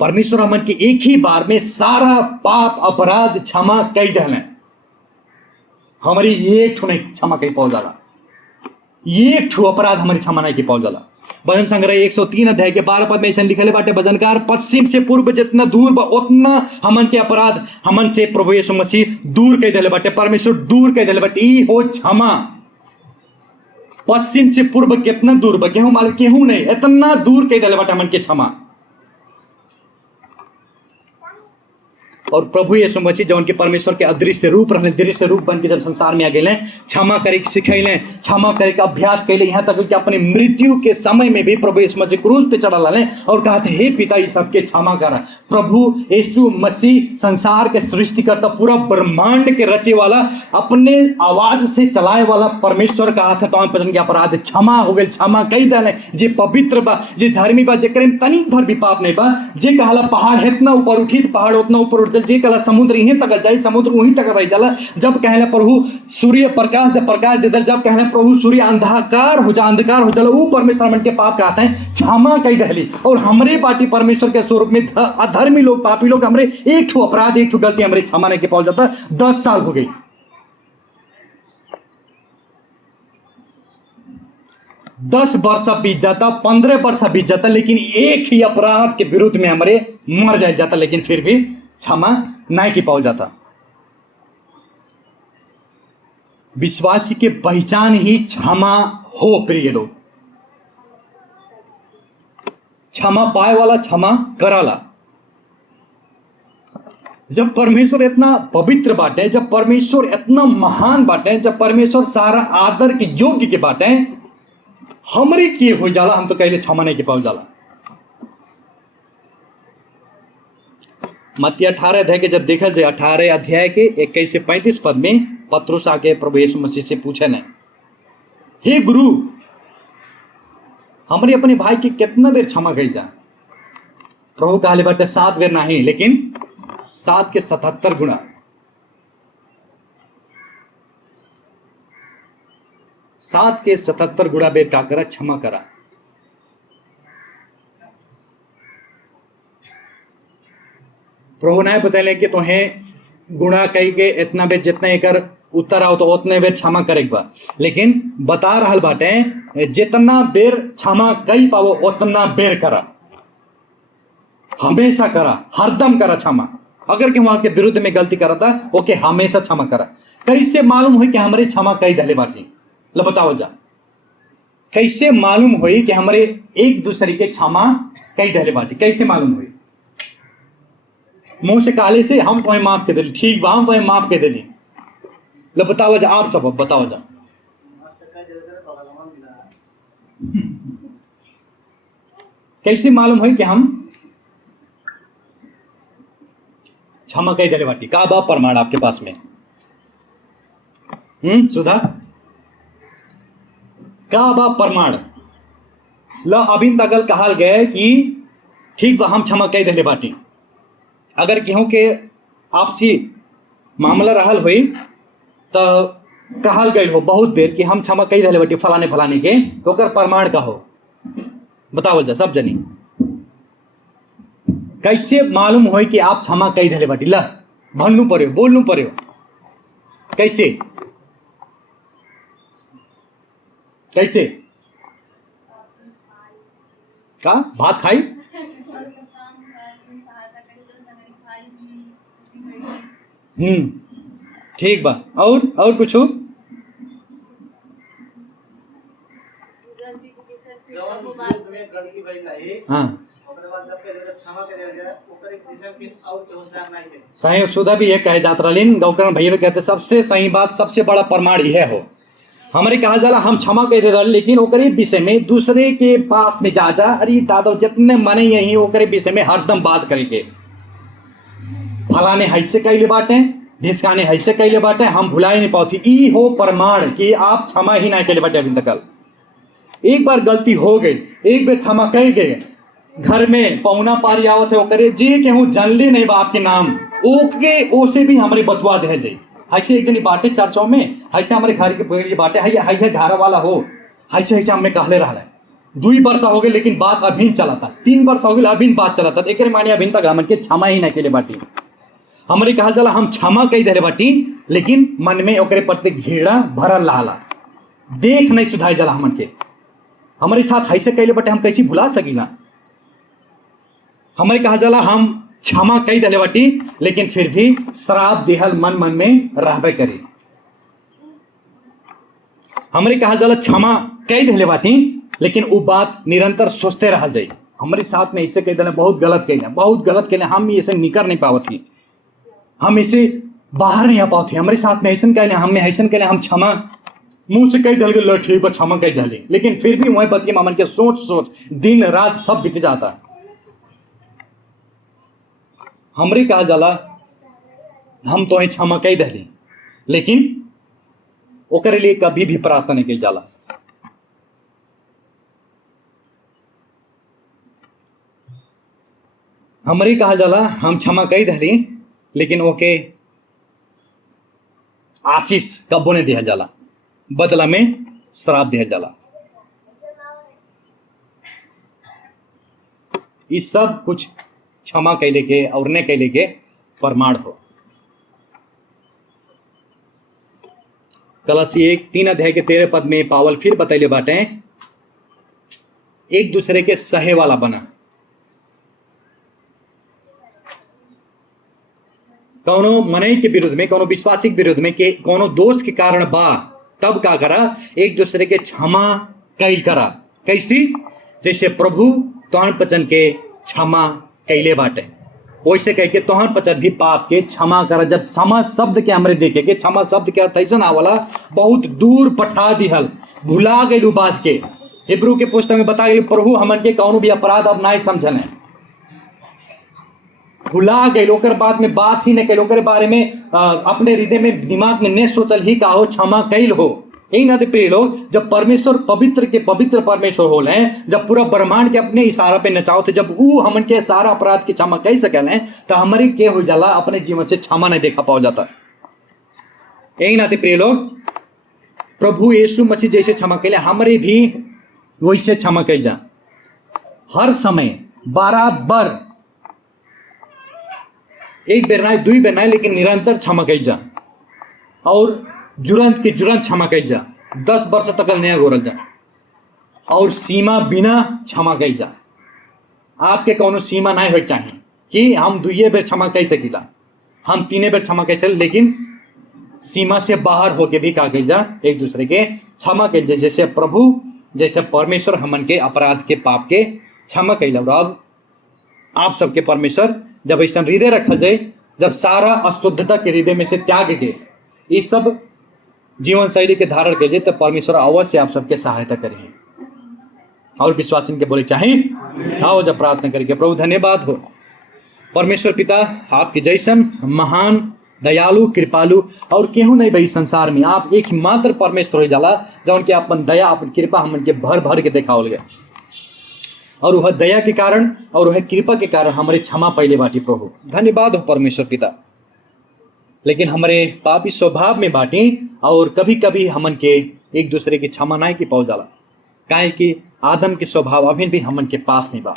परमेश्वर हमन के एक ही बार में सारा पाप अपराध क्षमा कर दिले। हमारी एक ठो नहीं क्षमा कही पाओ जाला, एक ठो अपराध हमारी क्षमा नहीं की पाओ जाला। भजन संग्रह 103 अध्याय के 12 पद में ऐसा लिखले बाटे, भजनकार पश्चिम से पूर्व जितना दूर बा उतना हमन के अपराध हमन से प्रभु यीशु मसीह दूर कर दिले बाटे। परमेश्वर दूर कर दिले बाटे, ई हो क्षमा। पश्चिम से पूर्व कितना दूर बा, केहू मालूम केहू नहीं, इतना दूर कह दिले बाटे हमन के क्षमा। और प्रभु यीशु मसीह जो उनके परमेश्वर के अदृश्य रूप रहने, दृश्य रूप बन के जब संसार में आ गए, क्षमा करे के सिखैले, क्षमा करे के अभ्यास कैले, यहाँ तक कि अपने मृत्यु के समय में भी प्रभु यीशु मसीह क्रूस पे चढ़ा लाले और कहते हे पिता ये सबके क्षमा करा। प्रभु यीशु मसीह संसार के सृष्टि करता, पूरा ब्रह्मांड के रचे वाला, अपने आवाज से चलाए वाला परमेश्वर का हाथ तो पसंद के अपराध क्षमा हो गए, क्षमा कई दिले। जे पवित्र बा, जे धर्मी बा, जेकरे में तनिक भर भी पाप नहीं बा, जे कहला पहाड़ इतना ऊपर उठी तो पहाड़ उतना ऊपर उठ, जे कहला समुद्र यहीं तक जाए समुद्र वहीं तक रह जाला। जब कहला प्रभु सूर्य प्रकाश दे दल, जब कहला प्रभु सूर्य अंधकार हो जाला, वो परमेश्वर मन के पाप कहते हैं क्षमा कई दहली। और हमरे पार्टी परमेश्वर के स्वरूप में अधर्मी लोग, पापी लोग, हमरे एक ठो अपराध, एक ठो गलती हमरे क्षमा नहीं के पाओ जाता। 10 साल हो गई, 10 वर्ष बीत जाता, 15 वर्ष बीत जाता, लेकिन एक ही अपराध के विरुद्ध में हमारे मर जाता, लेकिन फिर भी क्षमा नहीं की पाओ जाता। विश्वासी के पहचान ही क्षमा हो। प्रिय लोग, क्षमा पाए वाला क्षमा कराला। जब परमेश्वर इतना पवित्र बाटे, जब परमेश्वर इतना महान बाटे, जब परमेश्वर सारा आदर के योग्य के बाटे, हमरे के हो जाला, हम तो कहले क्षमा नहीं के पाओ जाला। मत्ती 18 अध्याय के जब देखल जाए, 18 अध्याय के 21 से 35 पद में पत्रुस आके प्रभु यीशु मसीह से पूछे न, हे गुरु, हमरे अपने भाई के कितना बेर क्षमा कइल जा? प्रभु कहले बाटे 7 बेर नहीं, लेकिन 7 के 77 गुना। 7 के 77 गुना बेर का करा? क्षमा करा। प्रभु ने बताइले कि तुम्हें गुणा कई के इतना बेर जितना एकर उत्तर आओ तो उतने बेर क्षमा करे बा, लेकिन बता रहल बाटे जितना बेर क्षमा कई पावो उतना बेर करा, हमेशा करा, हरदम करा क्षमा। अगर कि वहां के विरुद्ध में गलती करता ओके हमेशा क्षमा करा। कैसे मालूम हुई कि हमारे क्षमा कई दले बाटी? लो बताओ जा, कैसे मालूम हुई कि हमारे एक दूसरे के क्षमा कई दले बाटी? कैसे मालूम हुई? मुंह से काले से हम तुम्हें माफ के दिली, ठीक बा हम तुम्हें माफ के दिली। लो बताओ जा, आप सब बताओ जा। कैसे मालूम हुई कि हम क्षमा कई दले बाटी? का बा प्रमाण आपके पास में? सुधा, का बा प्रमाण? ला अभी तक कहल गए कि ठीक बा हम क्षमा कई दले बाटी। अगर केहू के आपसी मामला रहल हुई तो कहल गई हो बहुत बेर कि हम क्षमा कई दले बाटी फलाने फलाने के, तो ओकर प्रमाण का हो? बताओ जा सब जनी। कैसे मालूम हो कि आप क्षमा कई दले बाटी? ला भन्नु पर्यो, बोल्नु पर्यो। कैसे कैसे? का भात खाई? ठीक बा। और कुछ? हाँ सही। सुधा भी ये कहे जात रही, गौकरण भैया भी कहते सबसे सही बात, सबसे बड़ा प्रमाण यह हो। हमारे कहा जाला हम क्षमा कह दे, लेकिन ओकरे विषय में दूसरे के पास में जा अरे दादा जितने मने यही ओकरे विषय में हरदम बात करेंगे। फलाने हैसे कैले बाटे, ढिसकाने हैसे कैले बाटे, हम भुला ही नहीं पाती। ई हो प्रमाण कि आप क्षमा ही नहीं कैले बाटे अभी तक। एक बार गलती हो गई, एक बार क्षमा कह गए, घर में पौना पारी आवत है ओकरे जे केहू जानले नहीं बाप के नाम, ओके ओसे भी हमारे बतवा दे जाए। ऐसे एक जनी बाटे चर्चों में, ऐसे हमारे घर के बाटे है घर वाला हो, ऐसे ऐसे हमें कहले रहा है। 2 वर्ष हो गए लेकिन बात अभी चला था, 3 वर्ष हो गए अभी बात चला था। एक मानी अभी तक हमन के क्षमा ही नहीं केले बाटी। हमारे कहा चला हम क्षमा कई दे बाटी, लेकिन मन में ओकरे प्रति घृणा भरल रहा, देख नहीं सुधाई जला हमन के। हमारे साथ ऐसे कैले बाटे हम कैसे भुला सकीला? हमारे कहा चला हम क्षमा कई दले बाटी, लेकिन फिर भी श्राप देहल मन मन में रहबे करी। हमारे कहा चला क्षमा कई दले बाटी, लेकिन वो बात निरंतर सोचते रह जाए। हमारे साथ में ऐसे कह देना बहुत गलत कहना, बहुत गलत कहना, हम ऐसे निकर नहीं पावत ही, हम इसे बाहर नहीं आ पाते। हमारे साथ में ऐसा कहना, हमें ऐसा कहना, हम क्षमा मुंह से कई दल के ठीक पर क्षमा कई दले, लेकिन फिर भी वही बतिया मन के सोच दिन रात सब बीत जाता। हमरे कहा जाला हम तो क्षमा कई दली, लेकिन ओकरे लिए कभी भी प्रार्थना नहीं कई जाला। हमरे कहा जाला हम क्षमा कई दली, लेकिन ओके आशीष कब्बो ने दिया जाला, बदला में श्राप दिया जाला। इस सब कुछ क्षमा कैले के और ने कैले के प्रमाण हो। कलसी 1:3 अध्याय के 13 पद में पावल फिर बतैले बाटे, एक दूसरे के सहे वाला बना। कौनो मनई के विरुद्ध में, कौनो विश्वासी के विरुद्ध में के कौनो दोष के कारण बा, तब का करा? एक दूसरे के क्षमा कैल करा। कैसी? जैसे प्रभु तोहन पचन के क्षमा कैले बाटे। वैसे कह के तोहर पचर भी पाप के क्षमा कर। जब क्षमा शब्द के हमरे देखे के क्षमा शब्द के अर्थ ऐसा आवला बहुत दूर पठा दिहल, भुला गई बात के। हिब्रू के पुस्तक में बता गई प्रभु हमन के कौनो भी अपराध अब नहीं समझल है, भुला गई, ओकर बाद में बात ही नहीं कैल, ओकर बारे में अपने हृदय में दिमाग में नहीं सोचल ही का हो क्षमा कैल हो। यही ना प्रिय लोग, जब परमेश्वर पवित्र के पवित्र परमेश्वर होल हैं, जब पूरा ब्रह्मांड के अपने इशारा पे नचाओ थे, जब वो हमन के सारा अपराध की क्षमा कह सकल हैं, तो हमारे के हो जाला अपने जीवन से क्षमा नहीं देखा पाओ जाता। यही नाते प्रिय लोग, प्रभु यीशु मसीह जैसे क्षमा कैले हमारे भी वैसे क्षमा कैल जा। हर समय बराबर, एक बेर ना दुई बेर ना, लेकिन निरंतर क्षमा कैल जा और जुरंत के जुरंत क्षमा कैल जा। 10 वर्ष तक नया गोरल जा और सीमा बिना क्षमा कैल जा। आपके कोनो सीमा नहीं हो चाहिए कि हम 2 बेर क्षमा कह सकीला, हम 3 बेर क्षमा कह सके, लेकिन सीमा से बाहर होके भी का कैल जा, एक दूसरे के क्षमा कैल जा। जैसे प्रभु जैसे परमेश्वर हमन के अपराध के पाप के क्षमा कैल। अब आप सबके परमेश्वर जब ऐसा हृदय रखल जाए, जब सारा अशुद्धता के हृदय में से त्याग के ये सब जीवन शैली के धारण के लिए, तो परमेश्वर अवश्य आप सबके सहायता करें। और विश्वास इनके बोले चाहे आओ जब प्रार्थना करके। प्रभु धन्यवाद हो परमेश्वर पिता, आपके जैसन महान दयालु कृपालु और केहू नहीं भाई संसार में। आप एक ही मात्र परमेश्वर हो जाला जौन के अपन दया अपन कृपा हमन के भर भर के देखावल गया, और वह दया के कारण और वह कृपा के कारण हमारे क्षमा पहले बाटी। प्रभु धन्यवाद हो परमेश्वर पिता। लेकिन हमारे पापी स्वभाव में बाटी और कभी कभी हमन के एक दूसरे की क्षमा नहीं की पाओ जाला, काहे कि आदम के स्वभाव अभी भी हमन के पास नहीं बा।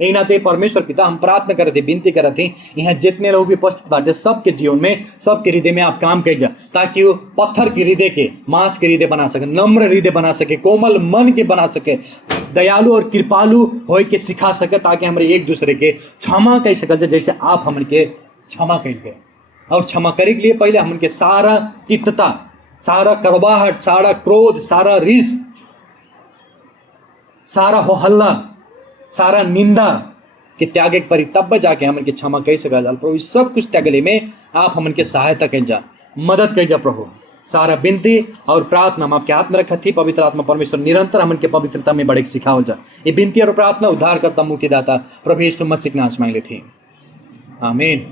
यही नाते परमेश्वर पिता हम प्रार्थना करते विनती करते यहाँ जितने लोग भी उपस्थित बाटे सबके जीवन में सबके हृदय में आप काम कर जा, ताकि वो पत्थर के हृदय के मांस के हृदय बना सके, नम्र हृदय बना सके, कोमल मन के बना सके, दयालु और कृपालु होय के सिखा सके, ताकि हमारे एक दूसरे के क्षमा कह सकल जैसे आप हमन के क्षमा कह। और क्षमा करे के लिए पहले हमन के सारा तिक्तता, सारा कड़वाहट, सारा क्रोध, सारा रिस, सारा हो हल्ला, सारा निंदा के त्याग एक परी, तब जाके हमन के क्षमा कह सका जा। प्रभु सब कुछ त्यागले में आप हमन के सहायता कर जा, मदद कर जा। प्रभु सारा विनती और प्रार्थना हम आपके हाथ में रखा थी। पवित्र आत्मा परमेश्वर निरंतर हमन के पवित्रता में बढ़े सिखाओ जा। ये विनती और प्रार्थना उद्धार करता मुक्तिदाता प्रभु यीशु मसीह के नाम से मांगे थी, आमीन।